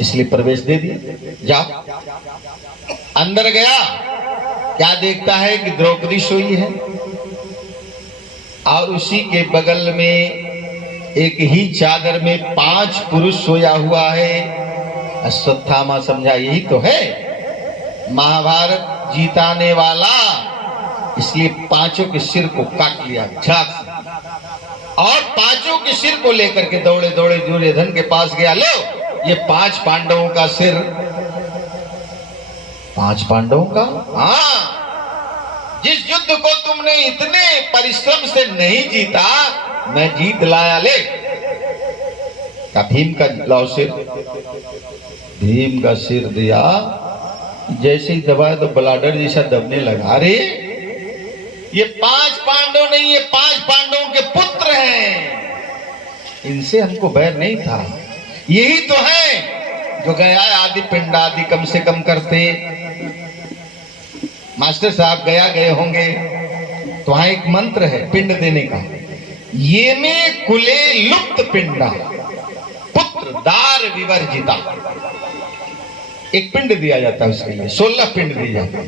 इसलिए प्रवेश दे दिया। जाओ। अंदर गया, क्या देखता है कि द्रौपदी सोई है और उसी के बगल में एक ही चादर में 5 पुरुष सोया हुआ है। अश्वत्थामा समझा यही तो है महाभारत जीताने वाला, इसलिए 5 के सिर को काट लिया झाक से, और 5 के सिर को लेकर के दौड़े दौड़े दुर्योधन के पास गया। लो ये 5 पांडवों का सिर। 5 पांडवों का? हाँ, जिस युद्ध को तुमने इतने परिश्रम से नहीं जीता मैं जीत लाया। ले का भीम का लाओ सिर। भीम का सिर दिया, जैसे ही दबाया तो ब्लाडर जैसा दबने लगा। रे ये 5 पांडव नहीं, ये 5 पांडवों के पुत्र हैं, इनसे हमको बैर नहीं था। यही तो है जो गया आदि पिंड आदि कम से कम करते। मास्टर साहब गया गए होंगे तो वहां एक मंत्र है पिंड देने का, ये में कुले लुप्त पिंडा पुत्र दार विवर्जिता। एक पिंड दिया जाता है उसके लिए, 16 पिंड दिए जाते हैं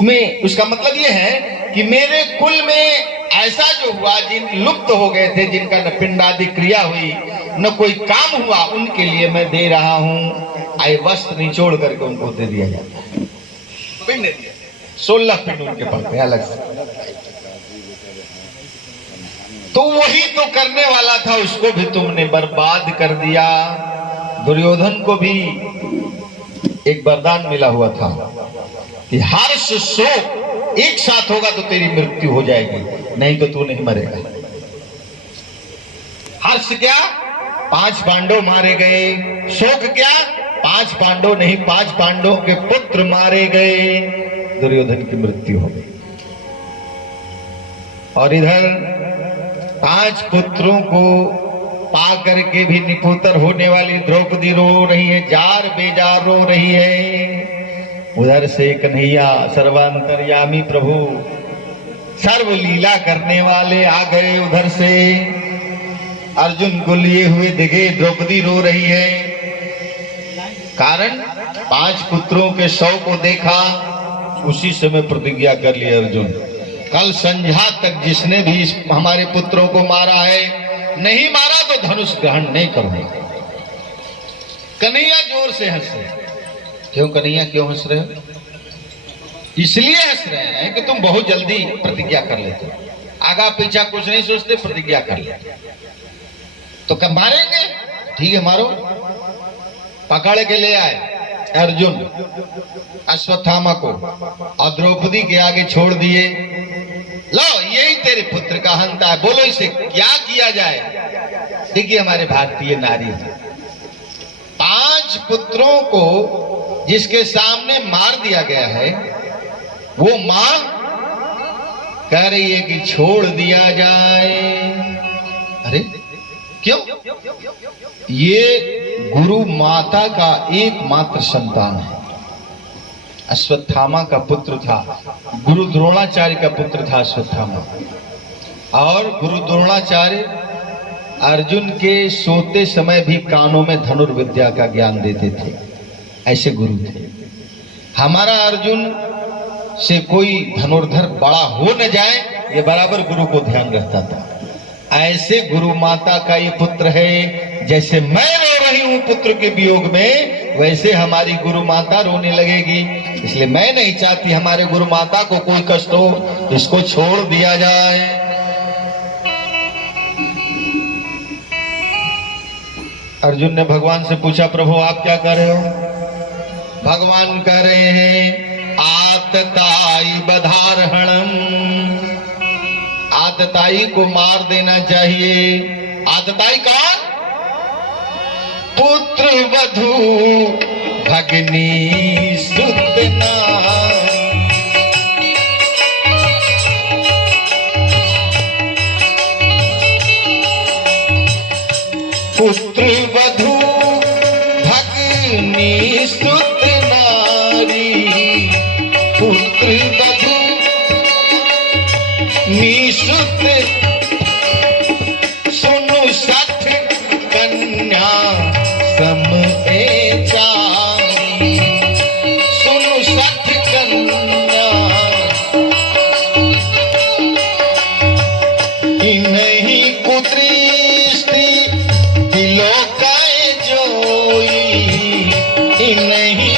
में। उसका मतलब यह है कि मेरे कुल में ऐसा जो हुआ, जिन लुप्त हो गए थे, जिनका न पिंडादि क्रिया हुई न कोई काम हुआ, उनके लिए मैं दे रहा हूं। आए वस्त्र निचोड़ करके उनको दे दिया जाता है, पिंड दिया। 16 पिंड उनके पास है अलग से। तो वही तो करने वाला था, उसको भी तुमने बर्बाद कर दिया। दुर्योधन को भी एक वरदान मिला हुआ था कि हर्ष शोक एक साथ होगा तो तेरी मृत्यु हो जाएगी, नहीं तो तू नहीं मरेगा। हर्ष क्या? 5 पांडव मारे गए। शोक क्या? 5 पांडव नहीं, 5 पांडवों के पुत्र मारे गए। दुर्योधन की मृत्यु हो गई। और इधर 5 पुत्रों को पा करके भी निपुतर होने वाली द्रौपदी रो रही है, जार बेजार रो रही है। उधर से कन्हैया सर्वांतर्यामी प्रभु सर्व लीला करने वाले आ गए। उधर से अर्जुन को लिए हुए दिखे, द्रौपदी रो रही है। कारण 5 पुत्रों के शव को देखा, उसी समय प्रतिज्ञा कर ली अर्जुन, कल संध्या तक जिसने भी हमारे पुत्रों को मारा है, नहीं मारा तो धनुष ग्रहण नहीं करूंगा। कन्हैया जोर से हंस रहे। क्यों कन्हैया, क्यों हंस रहे हो? इसलिए हंस रहे हैं कि तुम बहुत जल्दी प्रतिज्ञा कर लेते हो, आगा पीछा कुछ नहीं सोचते, प्रतिज्ञा कर लेते। तो कब मारेंगे? ठीक है मारो। पकड़ के ले आए अर्जुन अश्वत्थामा को और द्रौपदी के आगे छोड़ दिए। लो यही तेरे पुत्र का हंता है, बोलो इसे क्या किया जाए। देखिए हमारे भारतीय नारी 5 पुत्रों को जिसके सामने मार दिया गया है, वो मां कह रही है कि छोड़ दिया जाए। अरे क्यों? ये गुरु माता का एकमात्र संतान है। अश्वत्थामा का पुत्र था, गुरु द्रोणाचार्य का पुत्र था अश्वत्थामा। और गुरु द्रोणाचार्य अर्जुन के सोते समय भी कानों में धनुर्विद्या का ज्ञान देते थे, ऐसे गुरु थे। हमारा अर्जुन से कोई धनुर्धर बड़ा हो न जाए, ये बराबर गुरु को ध्यान रखता था। ऐसे गुरु माता का ये पुत्र है। जैसे मैं रो रही हूं पुत्र के वियोग में, वैसे हमारी गुरु माता रोने लगेगी। इसलिए मैं नहीं चाहती हमारे गुरु माता को कोई कष्ट हो, इसको छोड़ दिया जाए। अर्जुन ने भगवान से पूछा, प्रभु आप क्या कर रहे हो? भगवान कह रहे हैं, आतताई बधारहणम, आतताई को मार देना चाहिए। आतताई कौन? पुत्र वधू भगनी सुत नारी। पुत्र वधू भगनी सुत नारी, पुत्र वधू कन्या सम चारी, सुनु सख कन्या नहीं पुत्री स्त्री दिलोकाए जोई, नहीं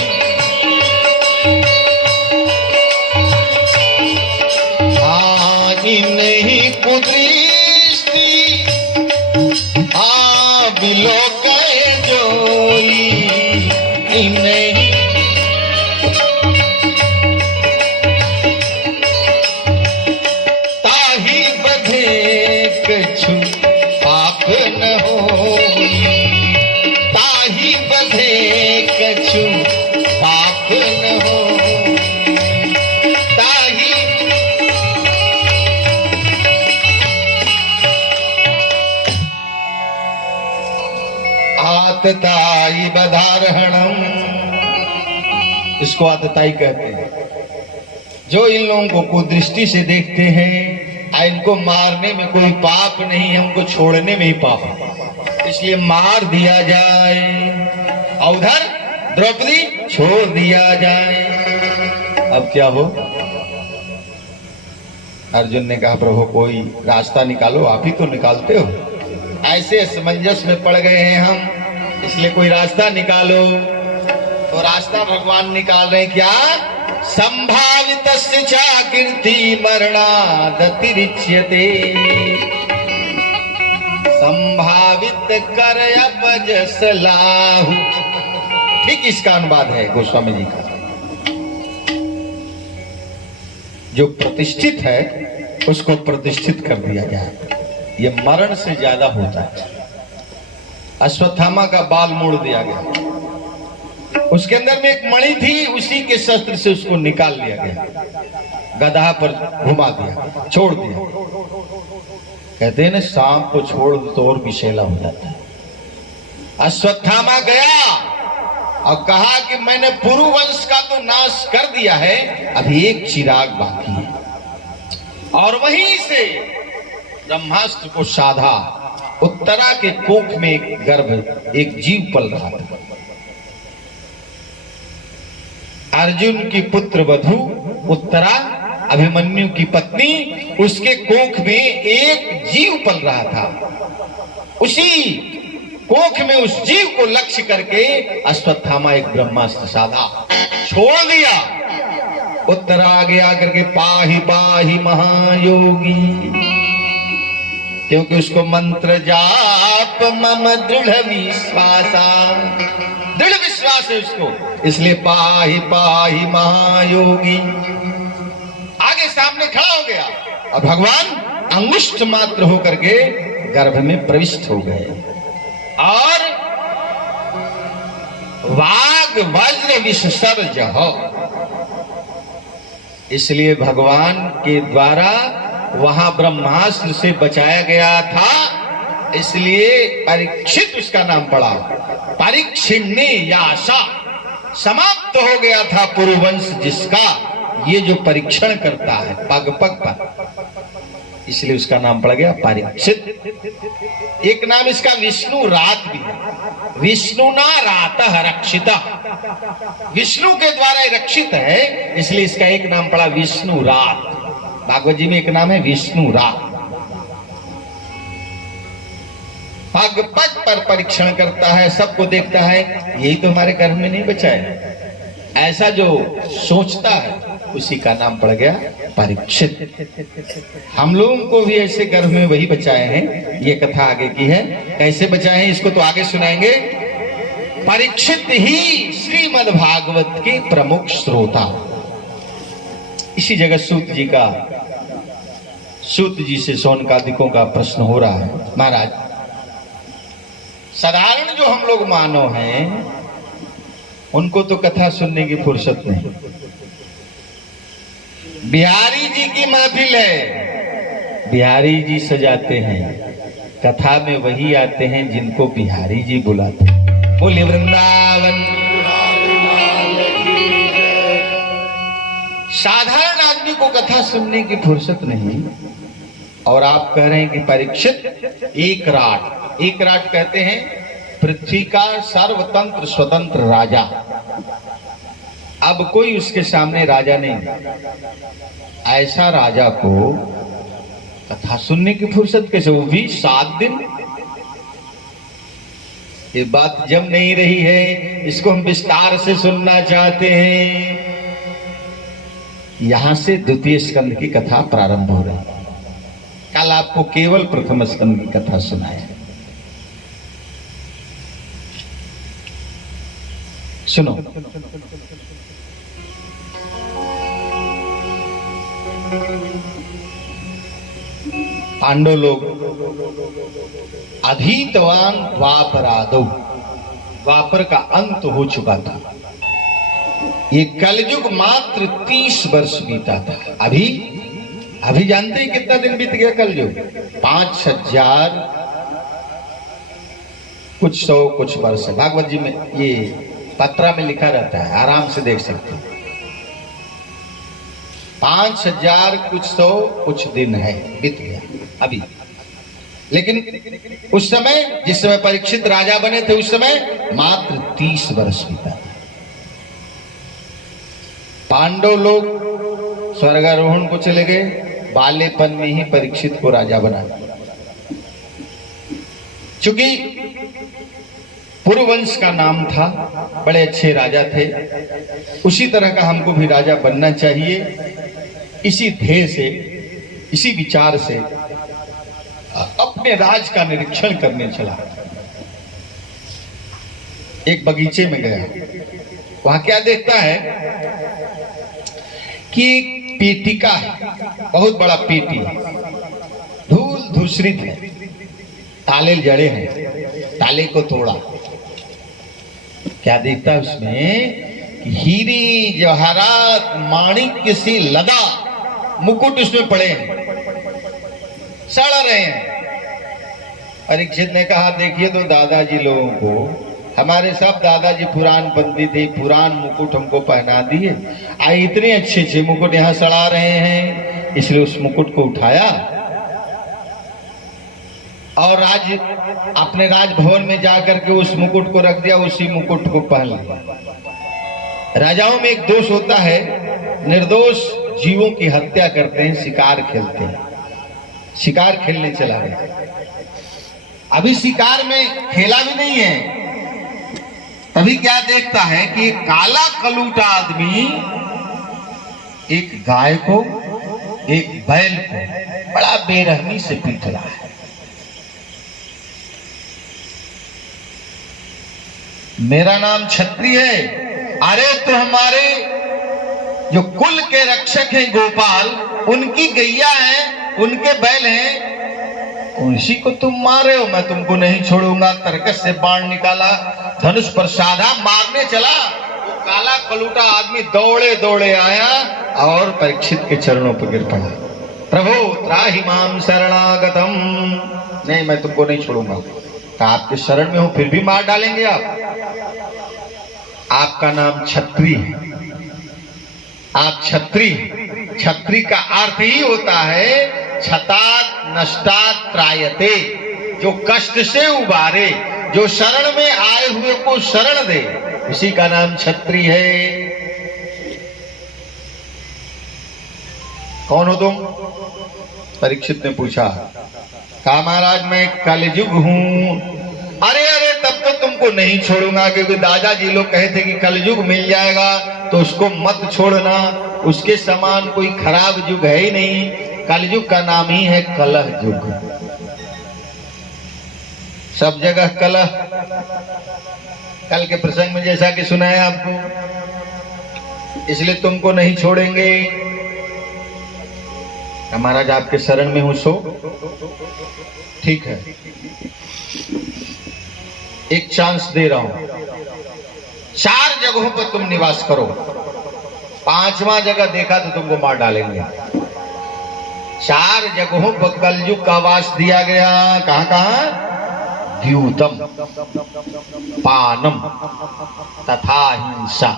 नहीं पुत्री स्त्री बिलोकाए जोई, नहीं ताही बधे कछु पाप न होई, ताही बधे कछु पाप न होई, ताही आतताई बधारहणम, इसको आतताई कहते हैं। जो इन लोगों को कुदृष्टि से देखते हैं, इनको मारने में कोई पाप नहीं है, उनको छोड़ने में ही पाप है, इसलिए मार दिया जाए और उधर द्रौपदी छोड़ दिया जाए। अब क्या हो? अर्जुन ने कहा प्रभु कोई रास्ता निकालो, आप ही तो निकालते हो। ऐसे असमंजस में पड़ गए हैं हम, इसलिए कोई रास्ता निकालो। तो रास्ता भगवान निकाल रहे हैं क्या? संभावितस्य च कीर्ति मरणादतिरिच्यते, संभावित कर अपजस लाहु। ठीक इसका अनुवाद है गोस्वामी जी का। जो प्रतिष्ठित है उसको प्रतिष्ठित कर दिया जाए, ये मरण से ज्यादा होता है। अश्वत्थामा का बाल मोड़ दिया गया, उसके अंदर में एक मणि थी, उसी के शस्त्र से उसको निकाल लिया गया, गधा पर घुमा दिया, छोड़ दिया। कहते हैं ना सांप को छोड़ दो तो और विषैला हो जाता है। अश्वत्थामा गया और कहा कि मैंने पुरु वंश का तो नाश कर दिया है, अभी एक चिराग बाकी है। और वहीं से ब्रह्मास्त्र को साधा। उत्तरा के कोख में एक गर्भ, एक जीव पल रहा था। अर्जुन की पुत्र वधु उत्तरा, अभिमन्यु की पत्नी, उसके कोख में एक जीव पल रहा था। उसी कोख में उस जीव को लक्ष्य करके अश्वत्थामा एक ब्रह्मास्त्र साधा, छोड़ दिया। उत्तरा आगे आकर के पाहि पाहि महायोगी, क्योंकि उसको मंत्र जाप मम दृढ़ विश्वासा, दृढ़ विश्वास है उसको, इसलिए पाहि पाहि महायोगी। आगे सामने खड़ा हो गया और भगवान अंगुष्ठ मात्र होकर के गर्भ में प्रविष्ट हो गए और वाग वज्र विसर्ज हो। इसलिए भगवान के द्वारा वहां ब्रह्मास्त्र से बचाया गया था, इसलिए परीक्षित उसका नाम पड़ा। परीक्षिण्य याशा, समाप्त हो गया था पुरुवंश जिसका, ये जो परीक्षण करता है पग पग पर, इसलिए उसका नाम पड़ गया परीक्षित। एक नाम इसका विष्णु रात भी है, विष्णु ना रात रक्षिता, विष्णु के द्वारा रक्षित है, इसलिए इसका एक नाम पड़ा विष्णु रात। भागवत जी में एक नाम है विष्णु रात। पग पग पर परीक्षण करता है, सबको देखता है, यही तो हमारे गर्भ में नहीं बचा है, ऐसा जो सोचता है उसी का नाम पड़ गया परीक्षित। हम लोगों को भी ऐसे गर्भ में वही बचाए हैं। ये कथा आगे की है, कैसे बचाए हैं इसको तो आगे सुनाएंगे। परीक्षित ही श्रीमद् भागवत के प्रमुख श्रोता। इसी जगह सूत जी से शौनकादिकों का प्रश्न हो रहा है, महाराज साधारण जो हम लोग मानव हैं उनको तो कथा सुनने की फुर्सत नहीं। बिहारी जी की महफिल है, बिहारी जी सजाते हैं, कथा में वही आते हैं जिनको बिहारी जी बुलाते हैं। बोले वृंदावन। साधारण आदमी को कथा सुनने की फुर्सत नहीं, और आप कह रहे हैं कि परीक्षित एक राट कहते हैं पृथ्वी का सर्वतंत्र स्वतंत्र राजा। अब कोई उसके सामने राजा नहीं। ऐसा राजा को कथा सुनने की फुर्सत कैसे, वो भी 7 दिन। ये बात जम नहीं रही है, इसको हम विस्तार से सुनना चाहते हैं। यहां से द्वितीय स्कंद की कथा प्रारंभ हो रही है। कल आपको केवल प्रथम स्कंद की कथा सुनाया। सुनो। पांडव लोग अधीतवान द्वापरादो, द्वापर का अंत हो चुका था। ये कलयुग मात्र 30 वर्ष बीता था। अभी जानते हैं कितना दिन बीत गया कलयुग? 5000 कुछ 100 कुछ वर्ष। भागवत जी में ये पत्रा में लिखा रहता है, आराम से देख सकते हैं। 5000 कुछ 100 कुछ दिन है, बीत गया अभी। लेकिन उस समय, जिस समय परीक्षित राजा बने थे, उस समय मात्र 30 वर्ष बीता था। पांडव लोग स्वर्गारोहण को चले गए, बालेपन में ही परीक्षित को राजा बना दिया। चूंकि पुरुवंश का नाम था, बड़े अच्छे राजा थे, उसी तरह का हमको भी राजा बनना चाहिए। इसी ध्येय से, इसी विचार से अपने राज का निरीक्षण करने चला। एक बगीचे में गया, वहां क्या देखता है कि एक पेटिका है, बहुत बड़ा पेटी, धूल धूसरित है, ताले जड़े हैं। ताले को तोड़ा, क्या देखता है उसमें? हीरे जवाहरात माणिक्य से लदा मुकुट उसमें पड़े हैं, सड़ रहे हैं। परीक्षित ने कहा, देखिए तो दादाजी लोगों को, हमारे सब दादाजी पुराण पंडित थे, पुराण मुकुट हमको पहना दिए, आई इतने अच्छे अच्छे मुकुट यहाँ सड़ा रहे हैं। इसलिए उस मुकुट को उठाया और अपने राजभवन में जाकर के उस मुकुट को रख दिया, उसी मुकुट को पहन लिया। राजाओं में एक दोष होता है, निर्दोष जीवों की हत्या करते हैं, शिकार खेलते हैं। शिकार खेलने चला गया, अभी शिकार में खेला भी नहीं है, तभी क्या देखता है कि एक काला कलूटा आदमी एक गाय को, एक बैल को बड़ा बेरहमी से पीट रहा है। मेरा नाम छत्री है, अरे तो हमारे जो कुल के रक्षक हैं गोपाल, उनकी गैया है, उनके बैल हैं, उसी को तुम मारे हो, मैं तुमको नहीं छोड़ूंगा। तरकस से बाण निकाला, धनुष पर साधा, मारने चला। वो काला कलूटा आदमी दौड़े दौड़े आया और परीक्षित के चरणों पर गिर पड़ा। प्रभु त्राहि माम शरणागतम, नहीं मैं तुमको नहीं छोड़ूंगा। तो आपके शरण में हूं, फिर भी मार डालेंगे आप? आपका नाम छत्री है, आप छत्री। छत्री का अर्थ ही होता है छतात नष्टात त्रायते, जो कष्ट से उबारे, जो शरण में आए हुए को शरण दे, उसी का नाम छत्री है। कौन हो तुम? परीक्षित ने पूछा। कहा महाराज मैं कलयुग हूं। अरे अरे तब तो तुमको नहीं छोड़ूंगा, क्योंकि दादाजी लोग कहे थे कि कलयुग मिल जाएगा तो उसको मत छोड़ना, उसके समान कोई खराब युग है ही नहीं। कलयुग का नाम ही है कलह युग, सब जगह कलह। कल के प्रसंग में जैसा कि सुनाया आपको, इसलिए तुमको नहीं छोड़ेंगे। महाराज आपके शरण में हूं, सो ठीक है, एक चांस दे रहा हूं, 4 जगहों पर तुम निवास करो, 5वां जगह देखा तो तुमको मार डालेंगे। 4 जगहों पर कलयुग का वास दिया गया। कहां कहां? द्यूतम, पानम तथा हिंसा,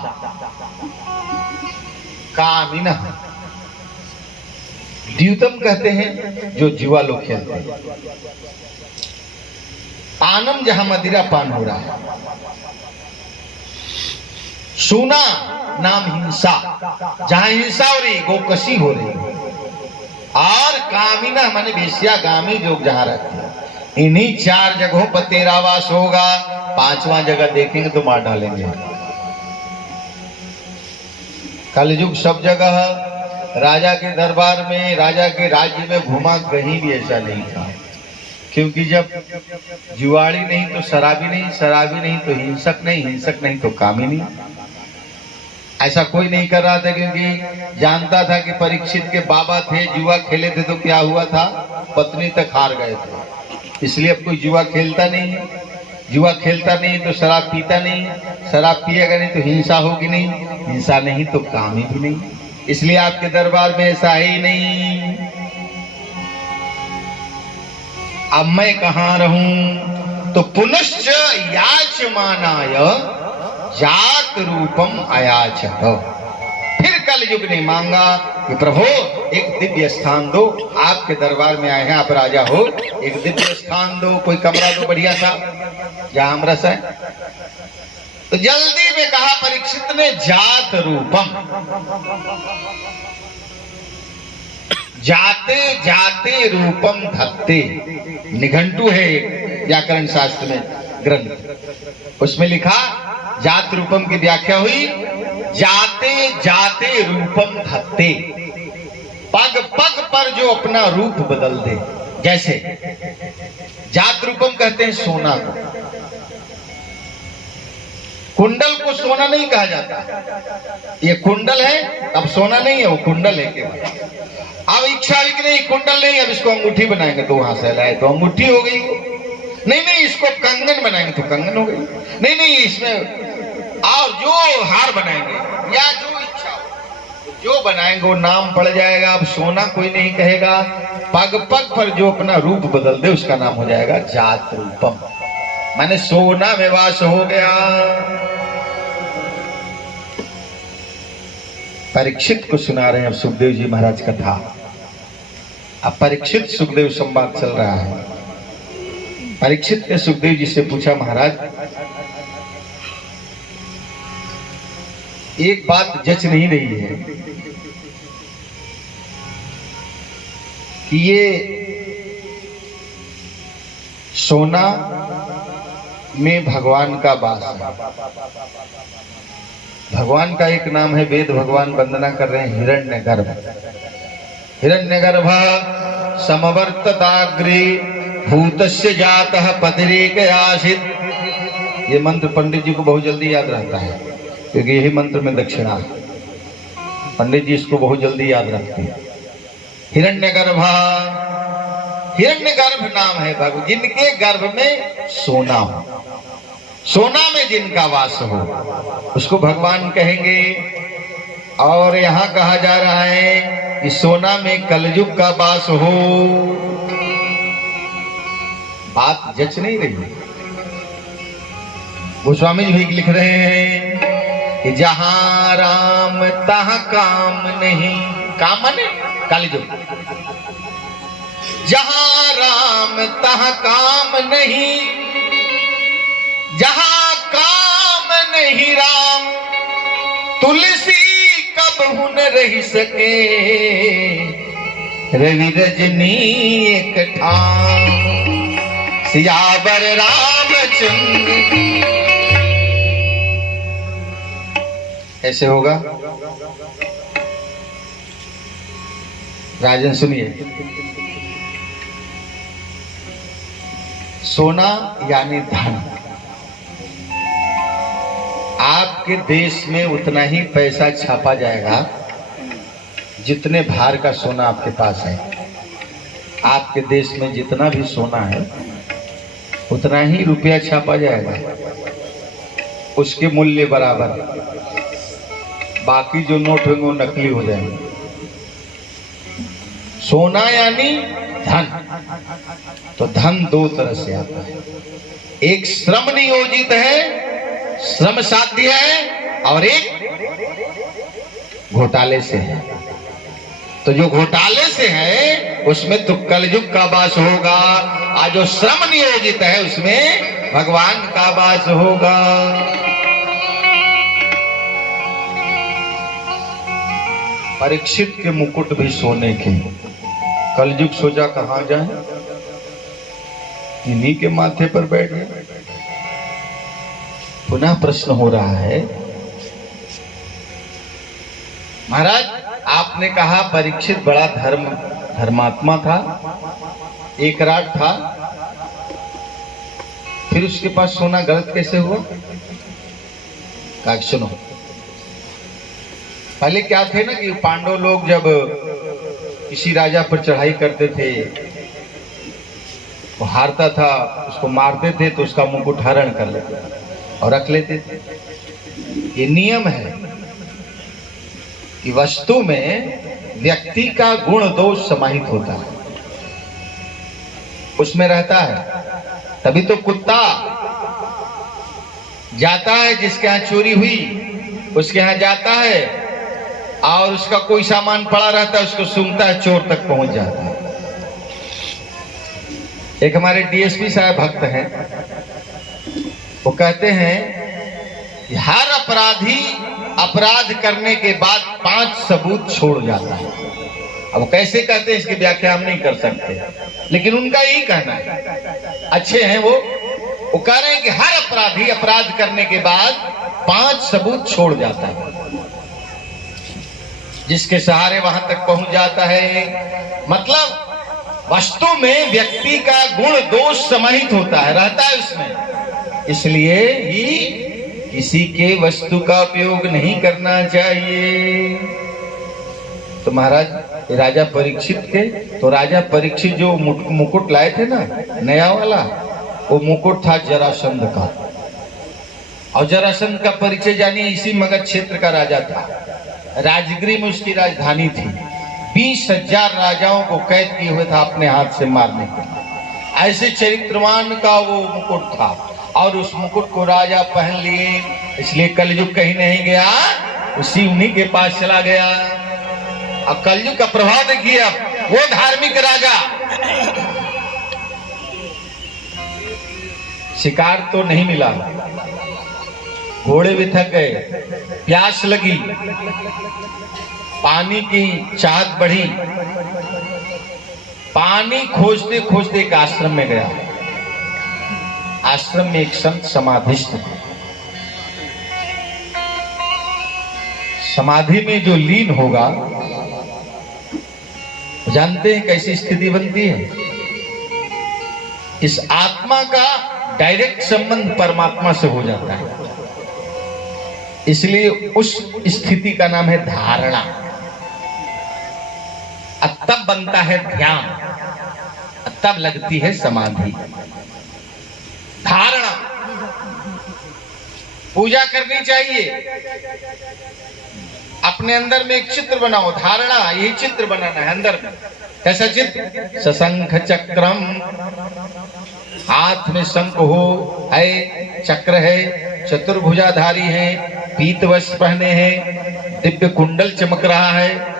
कामिनः। द्यूतम कहते हैं जो जुआ लोग खेलते हैं, पानम जहां मदिरा पान हो रहा है, सूना नाम हिंसा, जहां हिंसा हो रही, गोकशी हो रही, और कामिना माने वेश्यागामी लोग जहां रहते हैं, इन्हीं 4 जगहों पर तेरा वास होगा। 5वां जगह देखेंगे तो मार डालेंगे। कलयुग सब जगह, राजा के दरबार में, राजा के राज्य में घुमा, कहीं भी ऐसा नहीं था। क्योंकि जब जुआड़ी नहीं तो शराबी नहीं, शराबी नहीं तो हिंसक नहीं, हिंसक नहीं तो कामी नहीं, ऐसा कोई नहीं कर रहा था। क्योंकि जानता था कि परीक्षित के बाबा थे, जुआ खेले थे तो क्या हुआ था, पत्नी तक हार गए थे। इसलिए अब कोई जुआ खेलता नहीं है। जुआ खेलता नहीं तो शराब पीता नहीं, शराब पिएगा नहीं तो हिंसा होगी नहीं, हिंसा नहीं तो कामी भी नहीं। इसलिए आपके दरबार में ऐसा ही नहीं। अब मैं कहां रहूं, तो पुनश्च याचमानाय जात रूपम अयाचत। फिर कलयुग ने मांगा कि प्रभु एक दिव्य स्थान दो, आपके दरबार में आए हैं, आप राजा हो, एक दिव्य स्थान दो, कोई कमरा दो बढ़िया सा जहां हम रस है। तो जल्दी में कहा परीक्षित ने, जात रूपम, जाते जाते रूपम धत्ते। निघंटू है व्याकरण शास्त्र में ग्रंथ, उसमें लिखा जात रूपम की व्याख्या हुई, जाते जाते रूपम धत्ते, पग पग पर जो अपना रूप बदल दे। जैसे जात रूपम कहते हैं सोना को, कुंडल को सोना नहीं कहा जाता। ये कुंडल है, अब सोना नहीं है, वो कुंडल है केवल। अब इच्छा हुई कि नहीं कुंडल नहीं, अब इसको अंगूठी बनाएंगे तो वहां से लाए तो अंगूठी हो गई। नहीं नहीं, इसको कंगन बनाएंगे तो कंगन हो गई। नहीं नहीं, इसमें और जो हार बनाएंगे या जो इच्छा हो जो बनाएंगे वो नाम पड़ जाएगा। अब सोना कोई नहीं कहेगा, पग पग पर जो अपना रूप बदल दे उसका नाम हो जाएगा जात रूपम, माने सोना में वास हो गया। परीक्षित को सुना रहे हैं अब सुखदेव जी महाराज कथा। अब परीक्षित सुखदेव संवाद चल रहा है। परीक्षित ने सुखदेव जी से पूछा, महाराज एक बात जच नहीं रही है कि ये सोना में भगवान का वास है। भगवान का एक नाम है, वेद भगवान वंदना कर रहे हैं, हिरण्यगर्भ। हिरण्यगर्भ समवर्तताग्रे भूतस्य जातः पतिरेक आसीत्। ये मंत्र पंडित जी को बहुत जल्दी याद रहता है, क्योंकि यही मंत्र में दक्षिणा है। पंडित जी इसको बहुत जल्दी याद रखते हैं। हिरण्यगर्भ, हिरण्यगर्भ नाम है भगवान, जिनके गर्भ में सोना हो, सोना में जिनका वास हो उसको भगवान कहेंगे। और यहां कहा जा रहा है कि सोना में कलयुग का वास हो। बात जच नहीं रही। गोस्वामी जी लिख रहे हैं कि जहां राम तहां काम नहीं, काम माने कलयुग। जहां राम तहां काम नहीं, जहां काम नहीं राम, तुलसी कब न रह सके, रवि रजनी एक ठाम, सियावर रामचंद्र। ऐसे होगा राजन, सुनिए। सोना यानी धन। आपके देश में उतना ही पैसा छापा जाएगा जितने भार का सोना आपके पास है। आपके देश में जितना भी सोना है उतना ही रुपया छापा जाएगा, उसके मूल्य बराबर। बाकी जो नोट होंगे वो नकली हो जाएंगे। सोना यानी धन। तो धन दो तरह से आता है, एक श्रम नियोजित है, श्रम साध्य है, और एक घोटाले से है। तो जो घोटाले से है उसमें तो कलयुग का वास होगा, और जो श्रम नियोजित है उसमें भगवान का वास होगा। परीक्षित के मुकुट भी सोने के, कलयुग सोचा कहां जाए, इन्हीं के माथे पर बैठ गए। पुनः प्रश्न हो रहा है, महाराज आपने कहा परीक्षित बड़ा धर्मात्मा था, एकराट था, फिर उसके पास सोना गलत कैसे हुआ? सुनो, पहले क्या थे ना कि पांडव लोग जब किसी राजा पर चढ़ाई करते थे, वो हारता था, उसको मारते थे तो उसका मुकुट हरण कर लेते और रख लेते थे। ये नियम है कि वस्तु में व्यक्ति का गुण दोष समाहित होता है, उसमें रहता है। तभी तो कुत्ता जाता है, जिसके यहाँ चोरी हुई उसके यहाँ जाता है, और उसका कोई सामान पड़ा रहता है, उसको सूंघता है, चोर तक पहुंच जाता है। एक हमारे डीएसपी साहब भक्त हैं, वो कहते हैं कि हर अपराधी अपराध करने के बाद 5 सबूत छोड़ जाता है। अब वो कैसे कहते हैं इसकी व्याख्या हम नहीं कर सकते, लेकिन उनका यही कहना है। अच्छे हैं वो कह रहे हैं कि हर अपराधी अपराध करने के बाद 5 सबूत छोड़ जाता है, जिसके सहारे वहां तक पहुंच जाता है। मतलब वस्तु में व्यक्ति का गुण दोष समाहित होता है, रहता है उसमें, इसलिए ही किसी के वस्तु का उपयोग नहीं करना चाहिए। तो महाराज राजा परीक्षित के, तो राजा परीक्षित जो मुकुट लाए थे ना नया वाला, वो मुकुट था जरासंध का, और जरासंध का परिचय जानिए, इसी मगध क्षेत्र का राजा था। राजगिरी में उसकी राजधानी थी। 20,000 राजाओं को कैद किए हुए था अपने हाथ से मारने के लिए। ऐसे चरित्रवान का वो मुकुट था, और उस मुकुट को राजा पहन लिए, इसलिए कलयुग कहीं नहीं गया, उसी उन्हीं के पास चला गया। अब कलयुग का प्रभाव देखिए। अब वो धार्मिक राजा, शिकार तो नहीं मिला, घोड़े भी थक गए, प्यास लगी, पानी की चाहत बढ़ी, पानी खोजते खोजते एक आश्रम में गया। आश्रम में एक संत समाधिस्थ थे। समाधि में जो लीन होगा, जानते हैं कैसी स्थिति बनती है? इस आत्मा का डायरेक्ट संबंध परमात्मा से हो जाता है, इसलिए उस स्थिति का नाम है धारणा। अब तब बनता है ध्यान, तब लगती है समाधि। धारणा पूजा करनी चाहिए, अपने अंदर में एक चित्र बनाओ। धारणा यही चित्र बनाना है अंदर में। कैसा चित्र? सशंख चक्रम, हाथ में शंख हो, है चक्र है, चतुर्भुजाधारी है, पीत वस्त्र पहने हैं, दिव्य कुंडल चमक रहा है,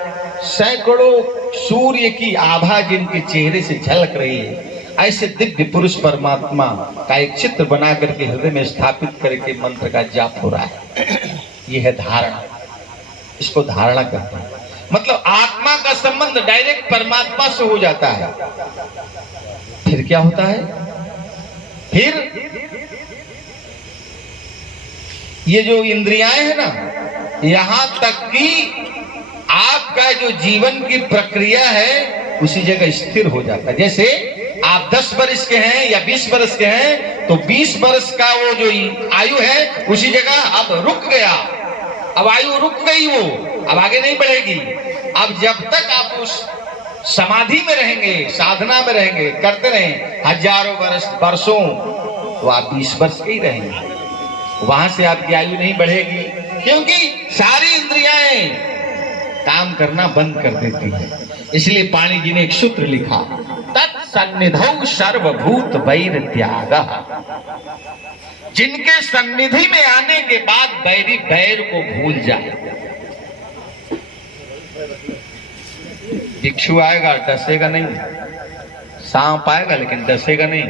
सैकड़ों सूर्य की आभा जिनके चेहरे से झलक रही है, ऐसे दिव्य पुरुष परमात्मा का एक चित्र बना करके हृदय में स्थापित करके मंत्र का जाप हो रहा है। यह है धारणा, इसको धारणा कहते हैं। मतलब आत्मा का संबंध डायरेक्ट परमात्मा से हो जाता है। फिर क्या होता है? फिर ये जो इंद्रियाएं हैं ना, यहां तक कि आपका जो जीवन की प्रक्रिया है उसी जगह स्थिर हो जाता है। जैसे आप 10 वर्ष के हैं या 20 वर्ष के हैं, तो 20 वर्ष का वो जो आयु है उसी जगह अब रुक गया। अब आयु रुक गई, वो अब आगे नहीं बढ़ेगी। अब जब तक आप उस समाधि में रहेंगे, साधना में रहेंगे, करते रहें हजारों वर्षों, तो आप 20 वर्ष के ही रहेंगे। वहां से आपकी आयु नहीं बढ़ेगी, क्योंकि सारी इंद्रियाएं काम करना बंद कर देती है। इसलिए पाणि जी ने एक सूत्र लिखा, तत्सन्निधौ सर्वभूत वैर त्याग। जिनके सन्निधि में आने के बाद बैरी बैर को भूल जाए। भिक्षु आएगा डसेगा नहीं, सांप आएगा लेकिन डसेगा नहीं,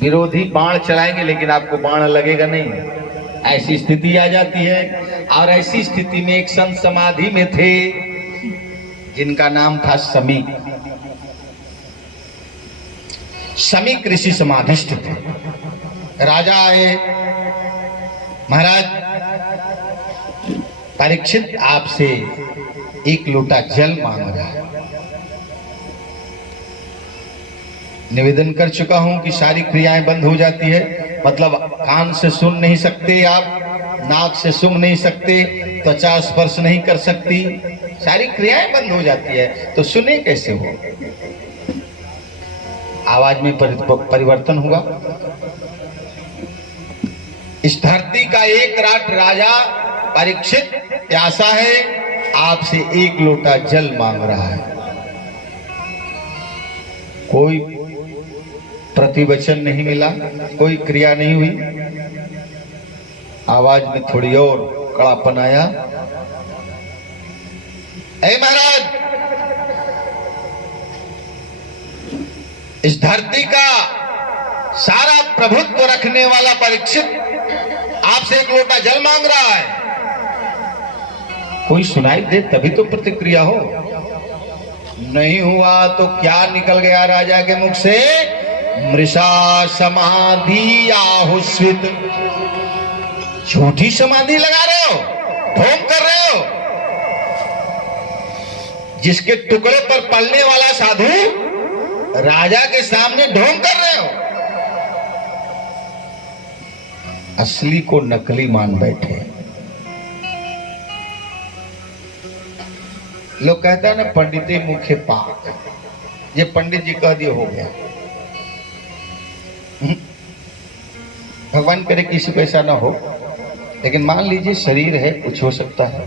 विरोधी बाण चलाएंगे लेकिन आपको बाण लगेगा नहीं। ऐसी स्थिति आ जाती है। और ऐसी स्थिति में एक संत समाधि में थे जिनका नाम था समीक। समीक ऋषि समाधिष्ठ थे। राजा आए, महाराज परीक्षित आपसे एक लोटा जल मांग रहा है। निवेदन कर चुका हूं कि सारी क्रियाएं बंद हो जाती है, मतलब कान से सुन नहीं सकते आप, नाक से सूंघ नहीं सकते, त्वचा स्पर्श नहीं कर सकती, सारी क्रियाएं बंद हो जाती है, तो सुने कैसे हो? आवाज में परिवर्तन होगा। इस धरती का एक राट राजा परीक्षित प्यासा है, आपसे एक लोटा जल मांग रहा है। कोई प्रतिवचन नहीं मिला, कोई क्रिया नहीं हुई। आवाज में थोड़ी और कड़ापन आया। ऐ महाराज, इस धरती का सारा प्रभुत्व रखने वाला परीक्षित आपसे एक लोटा जल मांग रहा है। कोई सुनाई दे तभी तो प्रतिक्रिया हो। नहीं हुआ तो क्या निकल गया राजा के मुख से? मृषा समाधि आहुस्वित। झूठी समाधि लगा रहे हो, ढोंग कर रहे हो। जिसके टुकड़े पर पलने वाला साधु राजा के सामने ढोंग कर रहे हो। असली को नकली मान बैठे। लोग कहते हैं ना, पंडिते मुखे पाक। ये पंडित जी कह दिए हो गया। भगवान करे किसी को ऐसा ना हो, लेकिन मान लीजिए शरीर है, कुछ हो सकता है,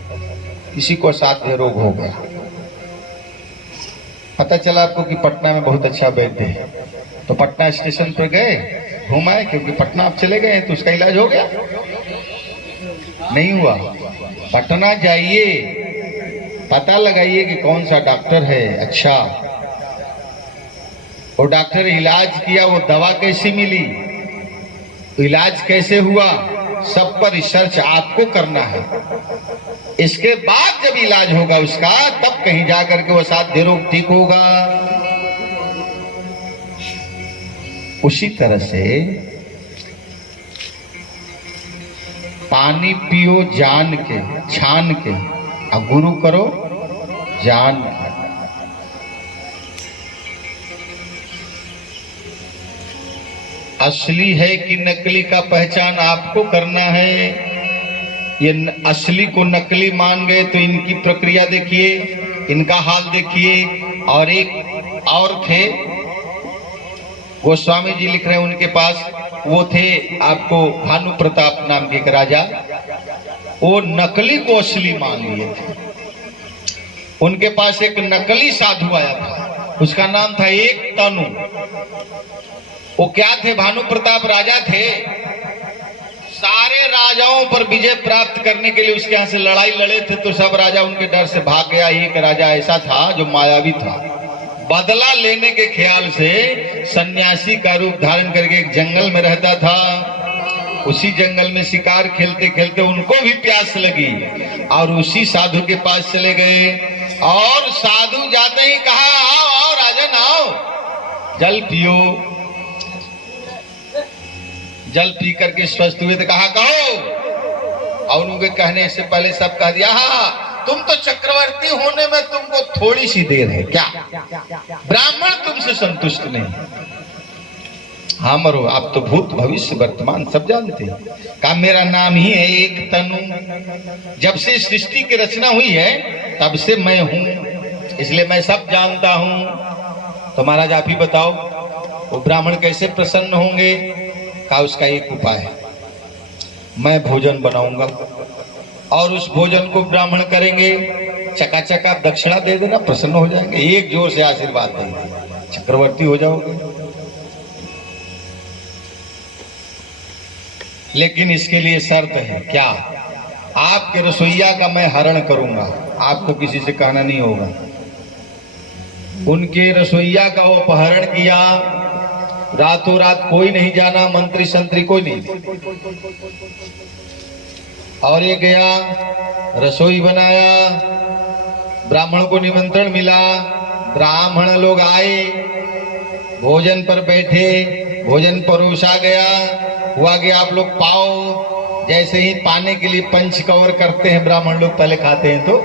किसी को असाध्य रोग हो गया, पता चला आपको कि पटना में बहुत अच्छा वैद्य है, तो पटना स्टेशन पर गए, घुमाए, क्योंकि पटना आप चले गए तो उसका इलाज हो गया। नहीं हुआ, पटना जाइए, पता लगाइए कि कौन सा डॉक्टर है अच्छा, वो डॉक्टर इलाज किया, वो दवा कैसी मिली, इलाज कैसे हुआ, सब पर रिसर्च आपको करना है। इसके बाद जब इलाज होगा उसका, तब कहीं जाकर के वो असाध्य रोग ठीक होगा। उसी तरह से पानी पियो जान के, छान के, और गुरु करो जान के। असली है कि नकली का पहचान आपको करना है। ये असली को नकली मान गए तो इनकी प्रक्रिया देखिए, इनका हाल देखिए। और एक और थे, गोस्वामी जी लिख रहे हैं उनके पास, वो थे आपको भानु प्रताप नाम के एक राजा, वो नकली को असली मान लिए थे। उनके पास एक नकली साधु आया था, उसका नाम था एक तनु। वो क्या थे? भानु प्रताप राजा थे, सारे राजाओं पर विजय प्राप्त करने के लिए उसके यहाँ से लड़ाई लड़े थे, तो सब राजा उनके डर से भाग गया। एक राजा ऐसा था जो मायावी था, बदला लेने के ख्याल से सन्यासी का रूप धारण करके एक जंगल में रहता था। उसी जंगल में शिकार खेलते खेलते उनको भी प्यास लगी और उसी साधु के पास चले गए। और साधु जाते ही कहा, आओ आओ राजन आओ, जल पियो। जल पी करके स्वस्थ हुए तो कहा कहो। और उनके कहने से पहले सब कह दिया, हाँ तुम तो चक्रवर्ती होने में तुमको थोड़ी सी देर है क्या? ब्राह्मण तुमसे संतुष्ट नहीं। हाँ मरो, आप तो भूत भविष्य वर्तमान सब जानते हैं। कहा मेरा नाम ही है एक तनु। जब से सृष्टि की रचना हुई है तब से मैं हूं, इसलिए मैं सब जानता हूं। तो महाराज आप ही बताओ, वो ब्राह्मण कैसे प्रसन्न होंगे? कहा उसका एक उपाय है, मैं भोजन बनाऊंगा और उस भोजन को ब्राह्मण करेंगे, चकाचक आप दक्षिणा दे देना, प्रसन्न हो जाएंगे, एक जोर से आशीर्वाद देंगे, चक्रवर्ती हो जाओगे। लेकिन इसके लिए शर्त है, क्या? आपके रसोइया का मैं हरण करूंगा, आपको किसी से कहना नहीं होगा। उनके रसोईया का वो अपहरण किया। रातों रात कोई नहीं जाना, मंत्री संतरी कोई नहीं, और ये गया रसोई बनाया, ब्राह्मण को निमंत्रण मिला, ब्राह्मण लोग आए, भोजन पर बैठे, भोजन परोसा गया, हुआ कि आप लोग पाओ। जैसे ही पाने के लिए पंच कवर करते हैं ब्राह्मण लोग, पहले खाते हैं, तो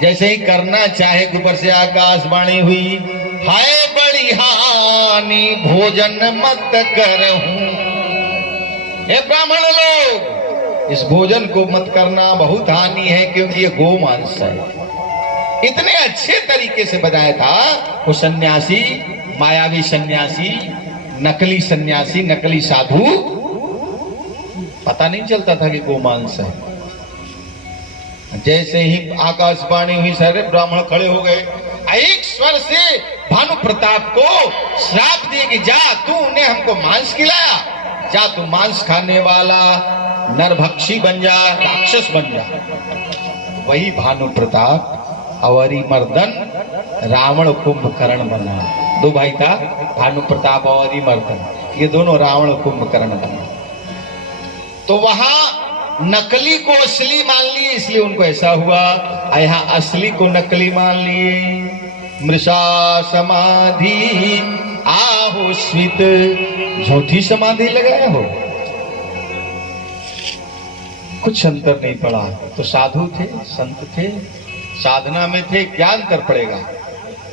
जैसे ही करना चाहे ऊपर से आकाशवाणी हुई, हाय बड़ी हानि भोजन मत करहूं। हे ब्राह्मण लोग, इस भोजन को मत करना, बहुत हानि है, क्योंकि ये गोमांस है। इतने अच्छे तरीके से बताया था वो सन्यासी, मायावी सन्यासी, नकली सन्यासी, नकली साधु, पता नहीं चलता था कि गोमांस है। जैसे ही आकाशवाणी हुई, सारे ब्राह्मण खड़े हो गए, एक स्वर से भानु प्रताप को श्राप दिए कि जा तू उन्हें हमको मांस खिलाया, जा तू मांस खाने वाला नरभक्षी बन जा, राक्षस बन जा। वही भानु प्रताप अवरी मर्दन रावण कुंभकर्ण बना। दो भाई था, भानु प्रताप अवरी मर्दन, ये दोनों रावण कुंभकर्ण बना। तो वहां नकली को असली मान लिए, इसलिए उनको ऐसा हुआ। यहाँ असली को नकली मान लिए। मृषा समाधि आहो स्वित, झूठी समाधि लगाए हो, कुछ अंतर नहीं पड़ा। तो साधु थे, संत थे, साधना में थे, क्या अंतर पड़ेगा।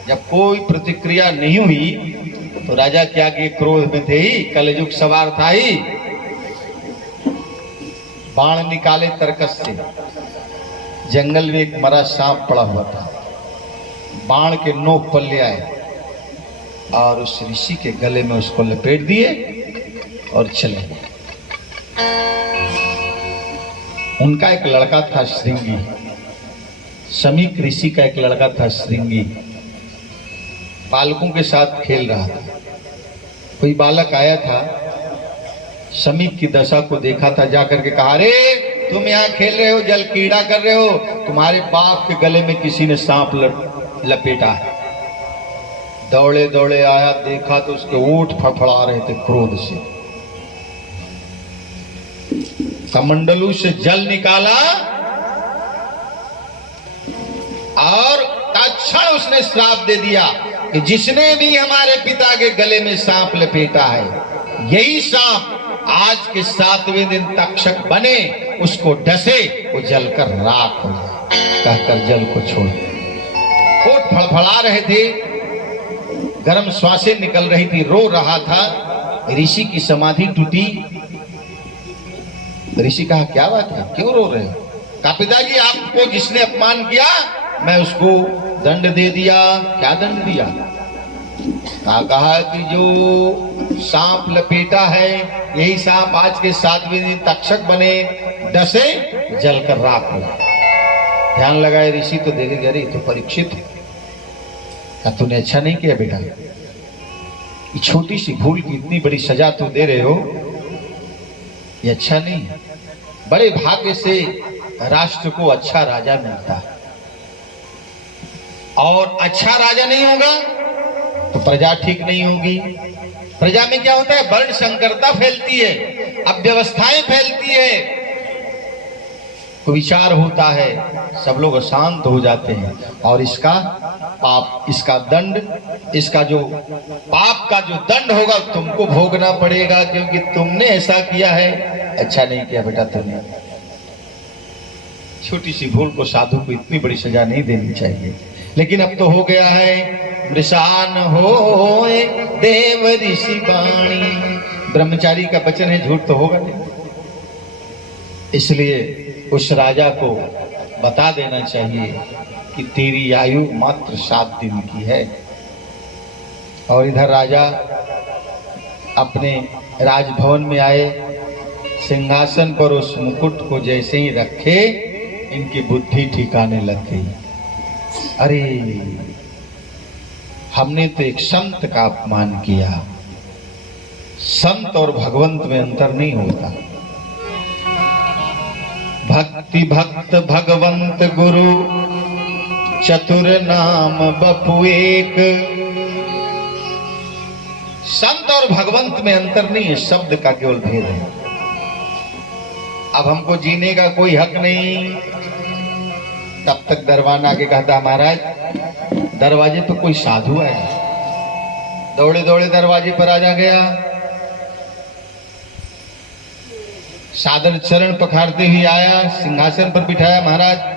जब कोई प्रतिक्रिया नहीं हुई तो राजा क्या किए, क्रोध में थे ही, कलयुग सवार था ही, बाण निकाले तरकस से। जंगल में एक मरा सांप पड़ा हुआ था, बाण के नोक पर ले आए और उस ऋषि के गले में उसको लपेट दिए और चले गए। उनका एक लड़का था श्रृंगी, समीक ऋषि का एक लड़का था श्रृंगी, बालकों के साथ खेल रहा था। कोई बालक आया था, समीक की दशा को देखा था, जाकर के कहा, अरे तुम यहाँ खेल रहे हो, जल कीड़ा कर रहे हो, तुम्हारे बाप के गले में किसी ने सांप लपेटा है। दौड़े दौड़े आया, देखा तो उसके ओठ फड़फड़ा रहे थे क्रोध से। कमंडलू से जल निकाला और तत्क्षण उसने श्राप दे दिया कि जिसने भी हमारे पिता के गले में सांप लपेटा है, यही सांप आज के 7वें दिन तक्षक बने, उसको डसे, वो जलकर राख हो जाए। कहकर जल को छोड़, ओठ फड़फड़ा रहे थे, गर्म श्वासें निकल रही थी, रो रहा था। ऋषि की समाधि टूटी। ऋषि कहा, क्या बात है, क्यों रो रहे हो? कहा, पिताजी आपको जिसने अपमान किया, मैं उसको दंड दे दिया। क्या दंड दिया? कहा कि जो सांप लपेटा है, यही सांप आज के 7वें दिन तक्षक बने, डसे, जलकर राख हो। ध्यान लगाए ऋषि तो देखे, अरे तो परीक्षित है, तूने अच्छा नहीं किया बेटा, ये छोटी सी भूल की इतनी बड़ी सजा तू दे रहे हो, ये अच्छा नहीं। बड़े भाग्य से राष्ट्र को अच्छा राजा मिलता है, और अच्छा राजा नहीं होगा तो प्रजा ठीक नहीं होगी। प्रजा में क्या होता है, वर्ण संकरता फैलती है, अव्यवस्थाएं फैलती है, विचार होता है, सब लोग अशांत हो जाते हैं, और इसका पाप, इसका दंड, इसका जो पाप का जो दंड होगा तुमको भोगना पड़ेगा, क्योंकि तुमने ऐसा किया है, अच्छा नहीं किया बेटा तुमने। छोटी सी भूल को साधु को इतनी बड़ी सजा नहीं देनी चाहिए, लेकिन अब तो हो गया है। मृषान होए देव ऋषि वाणी, ब्रह्मचारी का वचन है, झूठ तो होगा नहीं, इसलिए उस राजा को बता देना चाहिए कि तेरी आयु मात्र 7 दिन की है। और इधर राजा अपने राजभवन में आए, सिंहासन पर उस मुकुट को जैसे ही रखे, इनकी बुद्धि ठिकाने लग गई। अरे हमने तो एक संत का अपमान किया। संत और भगवंत में अंतर नहीं होता। भक्ति भक्त भगवंत गुरु चतुर नाम बपु एक। संत और भगवंत में अंतर नहीं है, शब्द का केवल भेद है। अब हमको जीने का कोई हक नहीं। तब तक दरवान आके कहता, महाराज दरवाजे पे कोई साधु है। दौड़े दौड़े दरवाजे पर आ जा गया। सादर चरण पखारते हुए आया, सिंहासन पर बिठाया महाराज,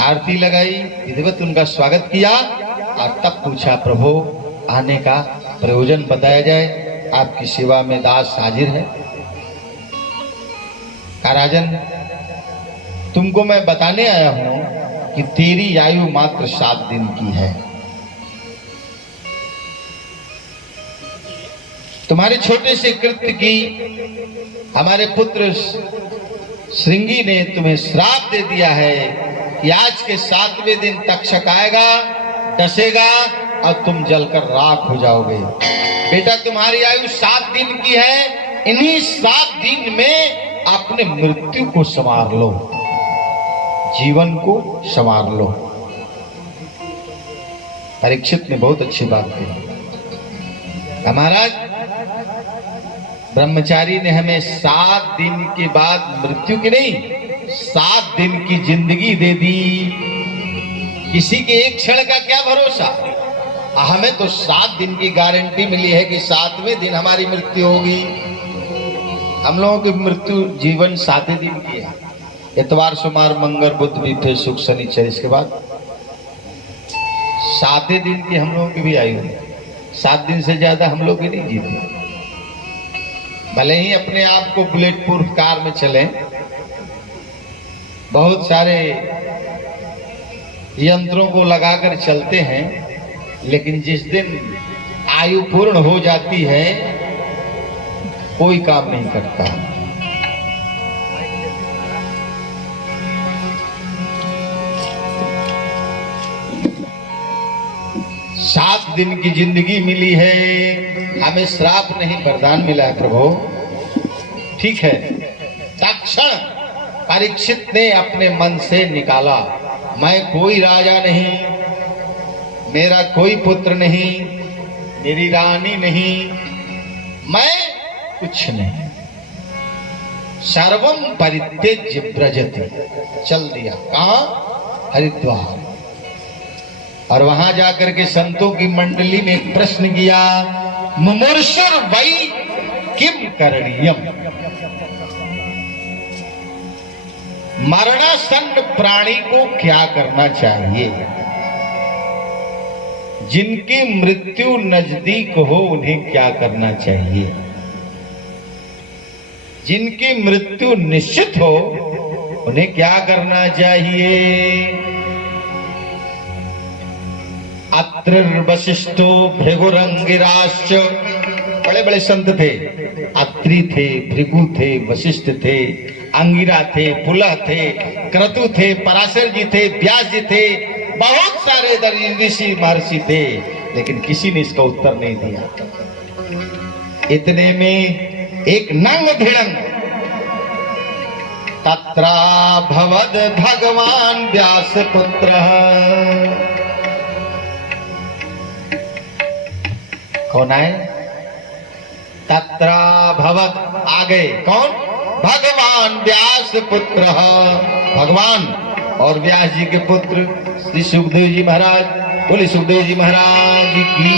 आरती लगाई, विधिवत उनका स्वागत किया और तब पूछा, प्रभु आने का प्रयोजन बताया जाए, आपकी सेवा में दास हाजिर है। कहा, राजन तुमको मैं बताने आया हूं कि तेरी आयु मात्र 7 दिन की है। तुम्हारे छोटे से कृत्य की हमारे पुत्र श्रृंगी ने तुम्हें श्राप दे दिया है कि आज के 7वें दिन तक्षक आएगा, डसेगा और तुम जलकर राख हो जाओगे। बेटा तुम्हारी आयु 7 दिन की है, इन्हीं 7 दिन में अपने मृत्यु को संवार लो, जीवन को संवार लो। परीक्षित ने बहुत अच्छी बात कही। महाराज ब्रह्मचारी ने हमें 7 दिन के बाद मृत्यु की नहीं, 7 दिन की जिंदगी दे दी। किसी के एक क्षण का क्या भरोसा, हमें तो 7 दिन की गारंटी मिली है कि 7वें दिन हमारी मृत्यु होगी। हम लोगों की मृत्यु जीवन 7 दिन की है। इतवार सोमवार मंगल बुध भी, फिर शुक्र शनिचर, इसके बाद 7 दिन की हम लोगों की भी आयु है। 7 दिन से ज्यादा हम लोग भी नहीं जीते। भले ही अपने आप को बुलेट प्रूफ कार में चलें, बहुत सारे यंत्रों को लगाकर चलते हैं, लेकिन जिस दिन आयु पूर्ण हो जाती है कोई काम नहीं करता। सात दिन की जिंदगी मिली है, हमें श्राप नहीं वरदान मिला है प्रभु। ठीक है, तत्क्षण परीक्षित ने अपने मन से निकाला, मैं कोई राजा नहीं, मेरा कोई पुत्र नहीं, मेरी रानी नहीं, मैं कुछ नहीं। सर्वम परित्यज्य ब्रजति, चल दिया कहां? हरिद्वार। और वहां जाकर के संतों की मंडली में एक प्रश्न किया, मुमुर्षुर वै किम करणीयम। मरणासन्न प्राणी को क्या करना चाहिए? जिनकी मृत्यु नजदीक हो उन्हें क्या करना चाहिए? जिनकी मृत्यु निश्चित हो उन्हें क्या करना चाहिए? अत्र वशिष्ठो भृगुरंगिराश्च, बड़े बड़े संत थे, अत्रि थे, भृगु थे, वशिष्ठ थे, अंगिरा थे, पुलह थे, क्रतु थे, पराशर जी थे, व्यास जी थे, बहुत सारे ऋषि महर्षि थे, लेकिन किसी ने इसका उत्तर नहीं दिया। इतने में एक नंग भिड़ंग, तत्रा भवद भगवान व्यास पुत्र। कौन आए? तत्रा भवत, आ गए। कौन? भगवान व्यास पुत्र, भगवान और व्यास जी के पुत्र श्री सुखदेव जी महाराज। बोले सुखदेव जी महाराज की।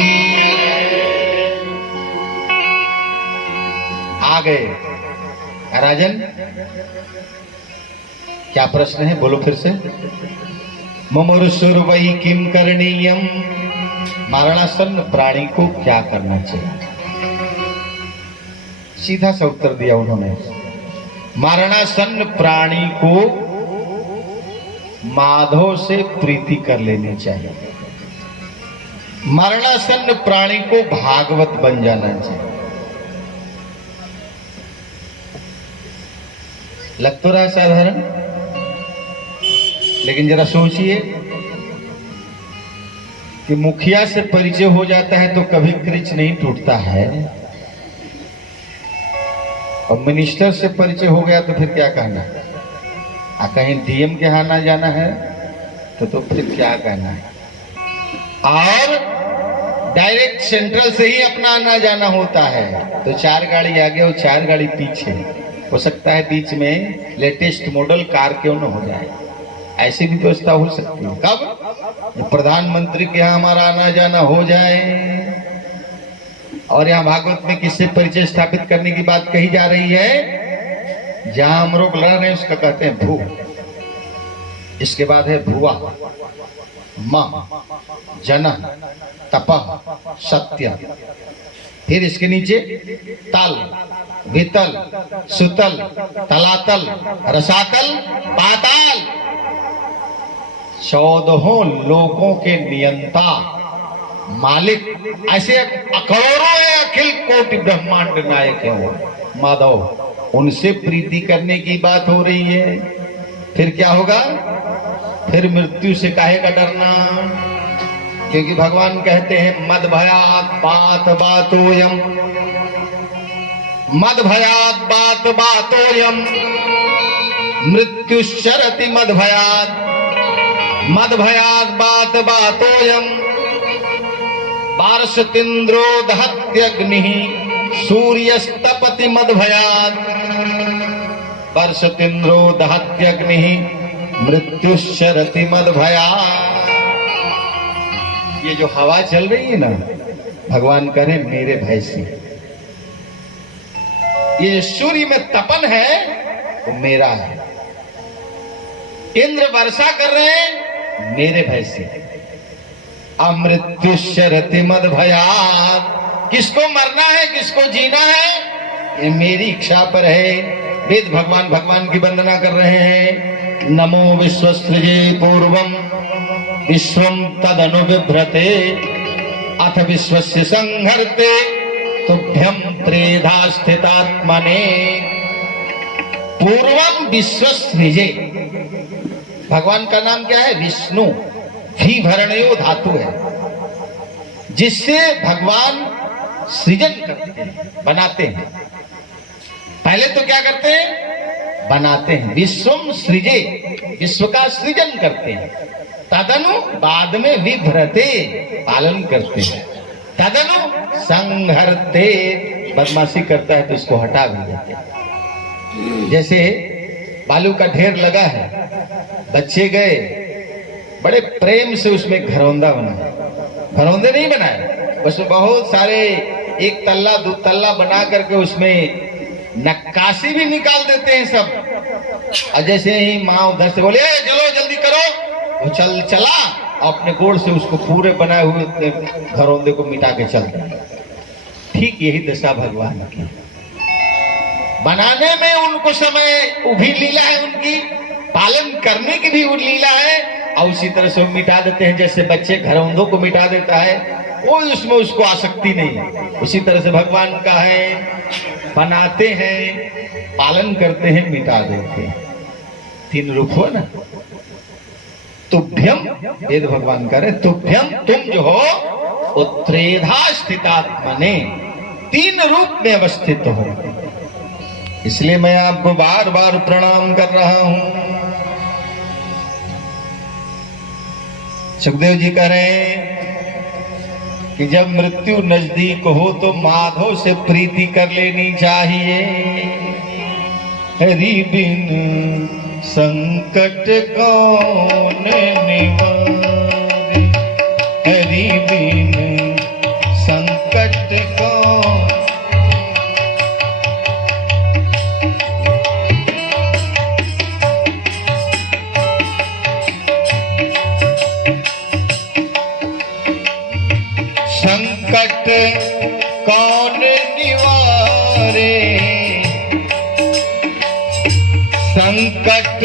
आ गए। राजन क्या प्रश्न है? बोलो फिर से। मुमुर्षुर वै किम करणीयम, मरणासन्न प्राणी को क्या करना चाहिए? सीधा सा उत्तर दिया उन्होंने, मरणासन्न प्राणी को माधव से प्रीति कर लेनी चाहिए। मरणासन्न प्राणी को भागवत बन जाना चाहिए। लग तो रहा है साधारण, लेकिन जरा सोचिए कि मुखिया से परिचय हो जाता है तो कभी क्रिच नहीं टूटता है, और मिनिस्टर से परिचय हो गया तो फिर क्या कहना? कहीं डीएम के यहाँ ना जाना है तो फिर क्या कहना है। और डायरेक्ट सेंट्रल से ही अपना आना जाना होता है, तो 4 गाड़ी आगे और 4 गाड़ी पीछे। हो सकता है बीच में लेटेस्ट मॉडल कार क्यों न हो जाए, ऐसी भी व्यवस्था हो सकती है। कब प्रधानमंत्री के यहाँ हमारा आना जाना हो जाए। और यहाँ भागवत में किससे परिचय स्थापित करने की बात कही जा रही है, जहां हम लोग लड़ रहे हैं उसका कहते हैं भू, इसके बाद है भुआ, म, जन, तप, सत्य, फिर इसके नीचे तल, वितल, सुतल, तलातल, रसातल, पाताल। 14 लोकों के नियंता मालिक, ऐसे करोड़ों है अखिल कोटि ब्रह्मांड नायक है वो माधव, उनसे प्रीति करने की बात हो रही है। फिर क्या होगा, फिर मृत्यु से काहे का डरना, क्योंकि भगवान कहते हैं मद भयात बात बातोयम, मद भयात बात बातोयम, मृत्युश्चरति मद भयात, मद भयात बात बातोयम, पार्षतीन्द्रो दहत्यग्निः सूर्यस्तपति मद भयात, पार्षतीन्द्रो दहत्यग्निः मृत्युश्चरति मद भयात। ये जो हवा चल रही है ना, भगवान कह रहे मेरे भय से। ये सूर्य में तपन है वो मेरा है, इंद्र वर्षा कर रहे हैं मेरे भय से। अमृत्युश्चरति मद भयात, किसको मरना है किसको जीना है ये मेरी इच्छा पर है। वेद भगवान भगवान की वंदना कर रहे हैं। नमो विश्वसृजे पूर्वम विश्वम तदनु बिभ्रते अथ विश्वस्य संहर्ते तुभ्यं त्रेधा स्थितात्मने। पूर्वम विश्वसृजे, भगवान का नाम क्या है, विष्णु। भी भरणयो धातु है, जिससे भगवान सृजन करते हैं, बनाते हैं। पहले तो क्या करते हैं, बनाते हैं। विश्वम सृजे, विश्व का सृजन करते हैं। तदनु बाद में विभ्रते, पालन करते हैं। तदनु संहरते, बदमाशी करता है तो उसको हटा भी देते हैं। जैसे बालू का ढेर लगा है, बच्चे गए बड़े प्रेम से उसमें घरौंदा बनाए, घरौंदे नहीं बनाए, उसमें बहुत सारे 1 तल्ला 2 तल्ला बना करके उसमें नक्काशी भी निकाल देते हैं सब। और जैसे ही माँ उधर से बोले चलो जल्दी करो, वो चला अपने गोड़ से उसको पूरे बनाए हुए घरौंदे को मिटा के चल दिया। ठीक यही दशा भगवान की, बनाने में उनको समय भी लीला है उनकी, पालन करने की भी लीला है, और उसी तरह से मिटा देते हैं। जैसे बच्चे घरौंदों को मिटा देता है, वो उसमें उसको आसक्ति नहीं है, उसी तरह से भगवान का है, बनाते हैं, पालन करते हैं, मिटा देते हैं। 3 रूप हो ना। तुभ्यम, वेद भगवान कह रहे तुभ्यम, तुम जो हो उत्रेधा स्थितात्मने, 3 रूप में अवस्थित हो। इसलिए मैं आपको बार बार प्रणाम कर रहा हूं। सुखदेव जी कह रहे हैं कि जब मृत्यु नजदीक हो तो माधव से प्रीति कर लेनी चाहिए। हरि बिन संकट कौन निवारे, हरि बिन संकट कौन। संकट कौन निवारे, संकट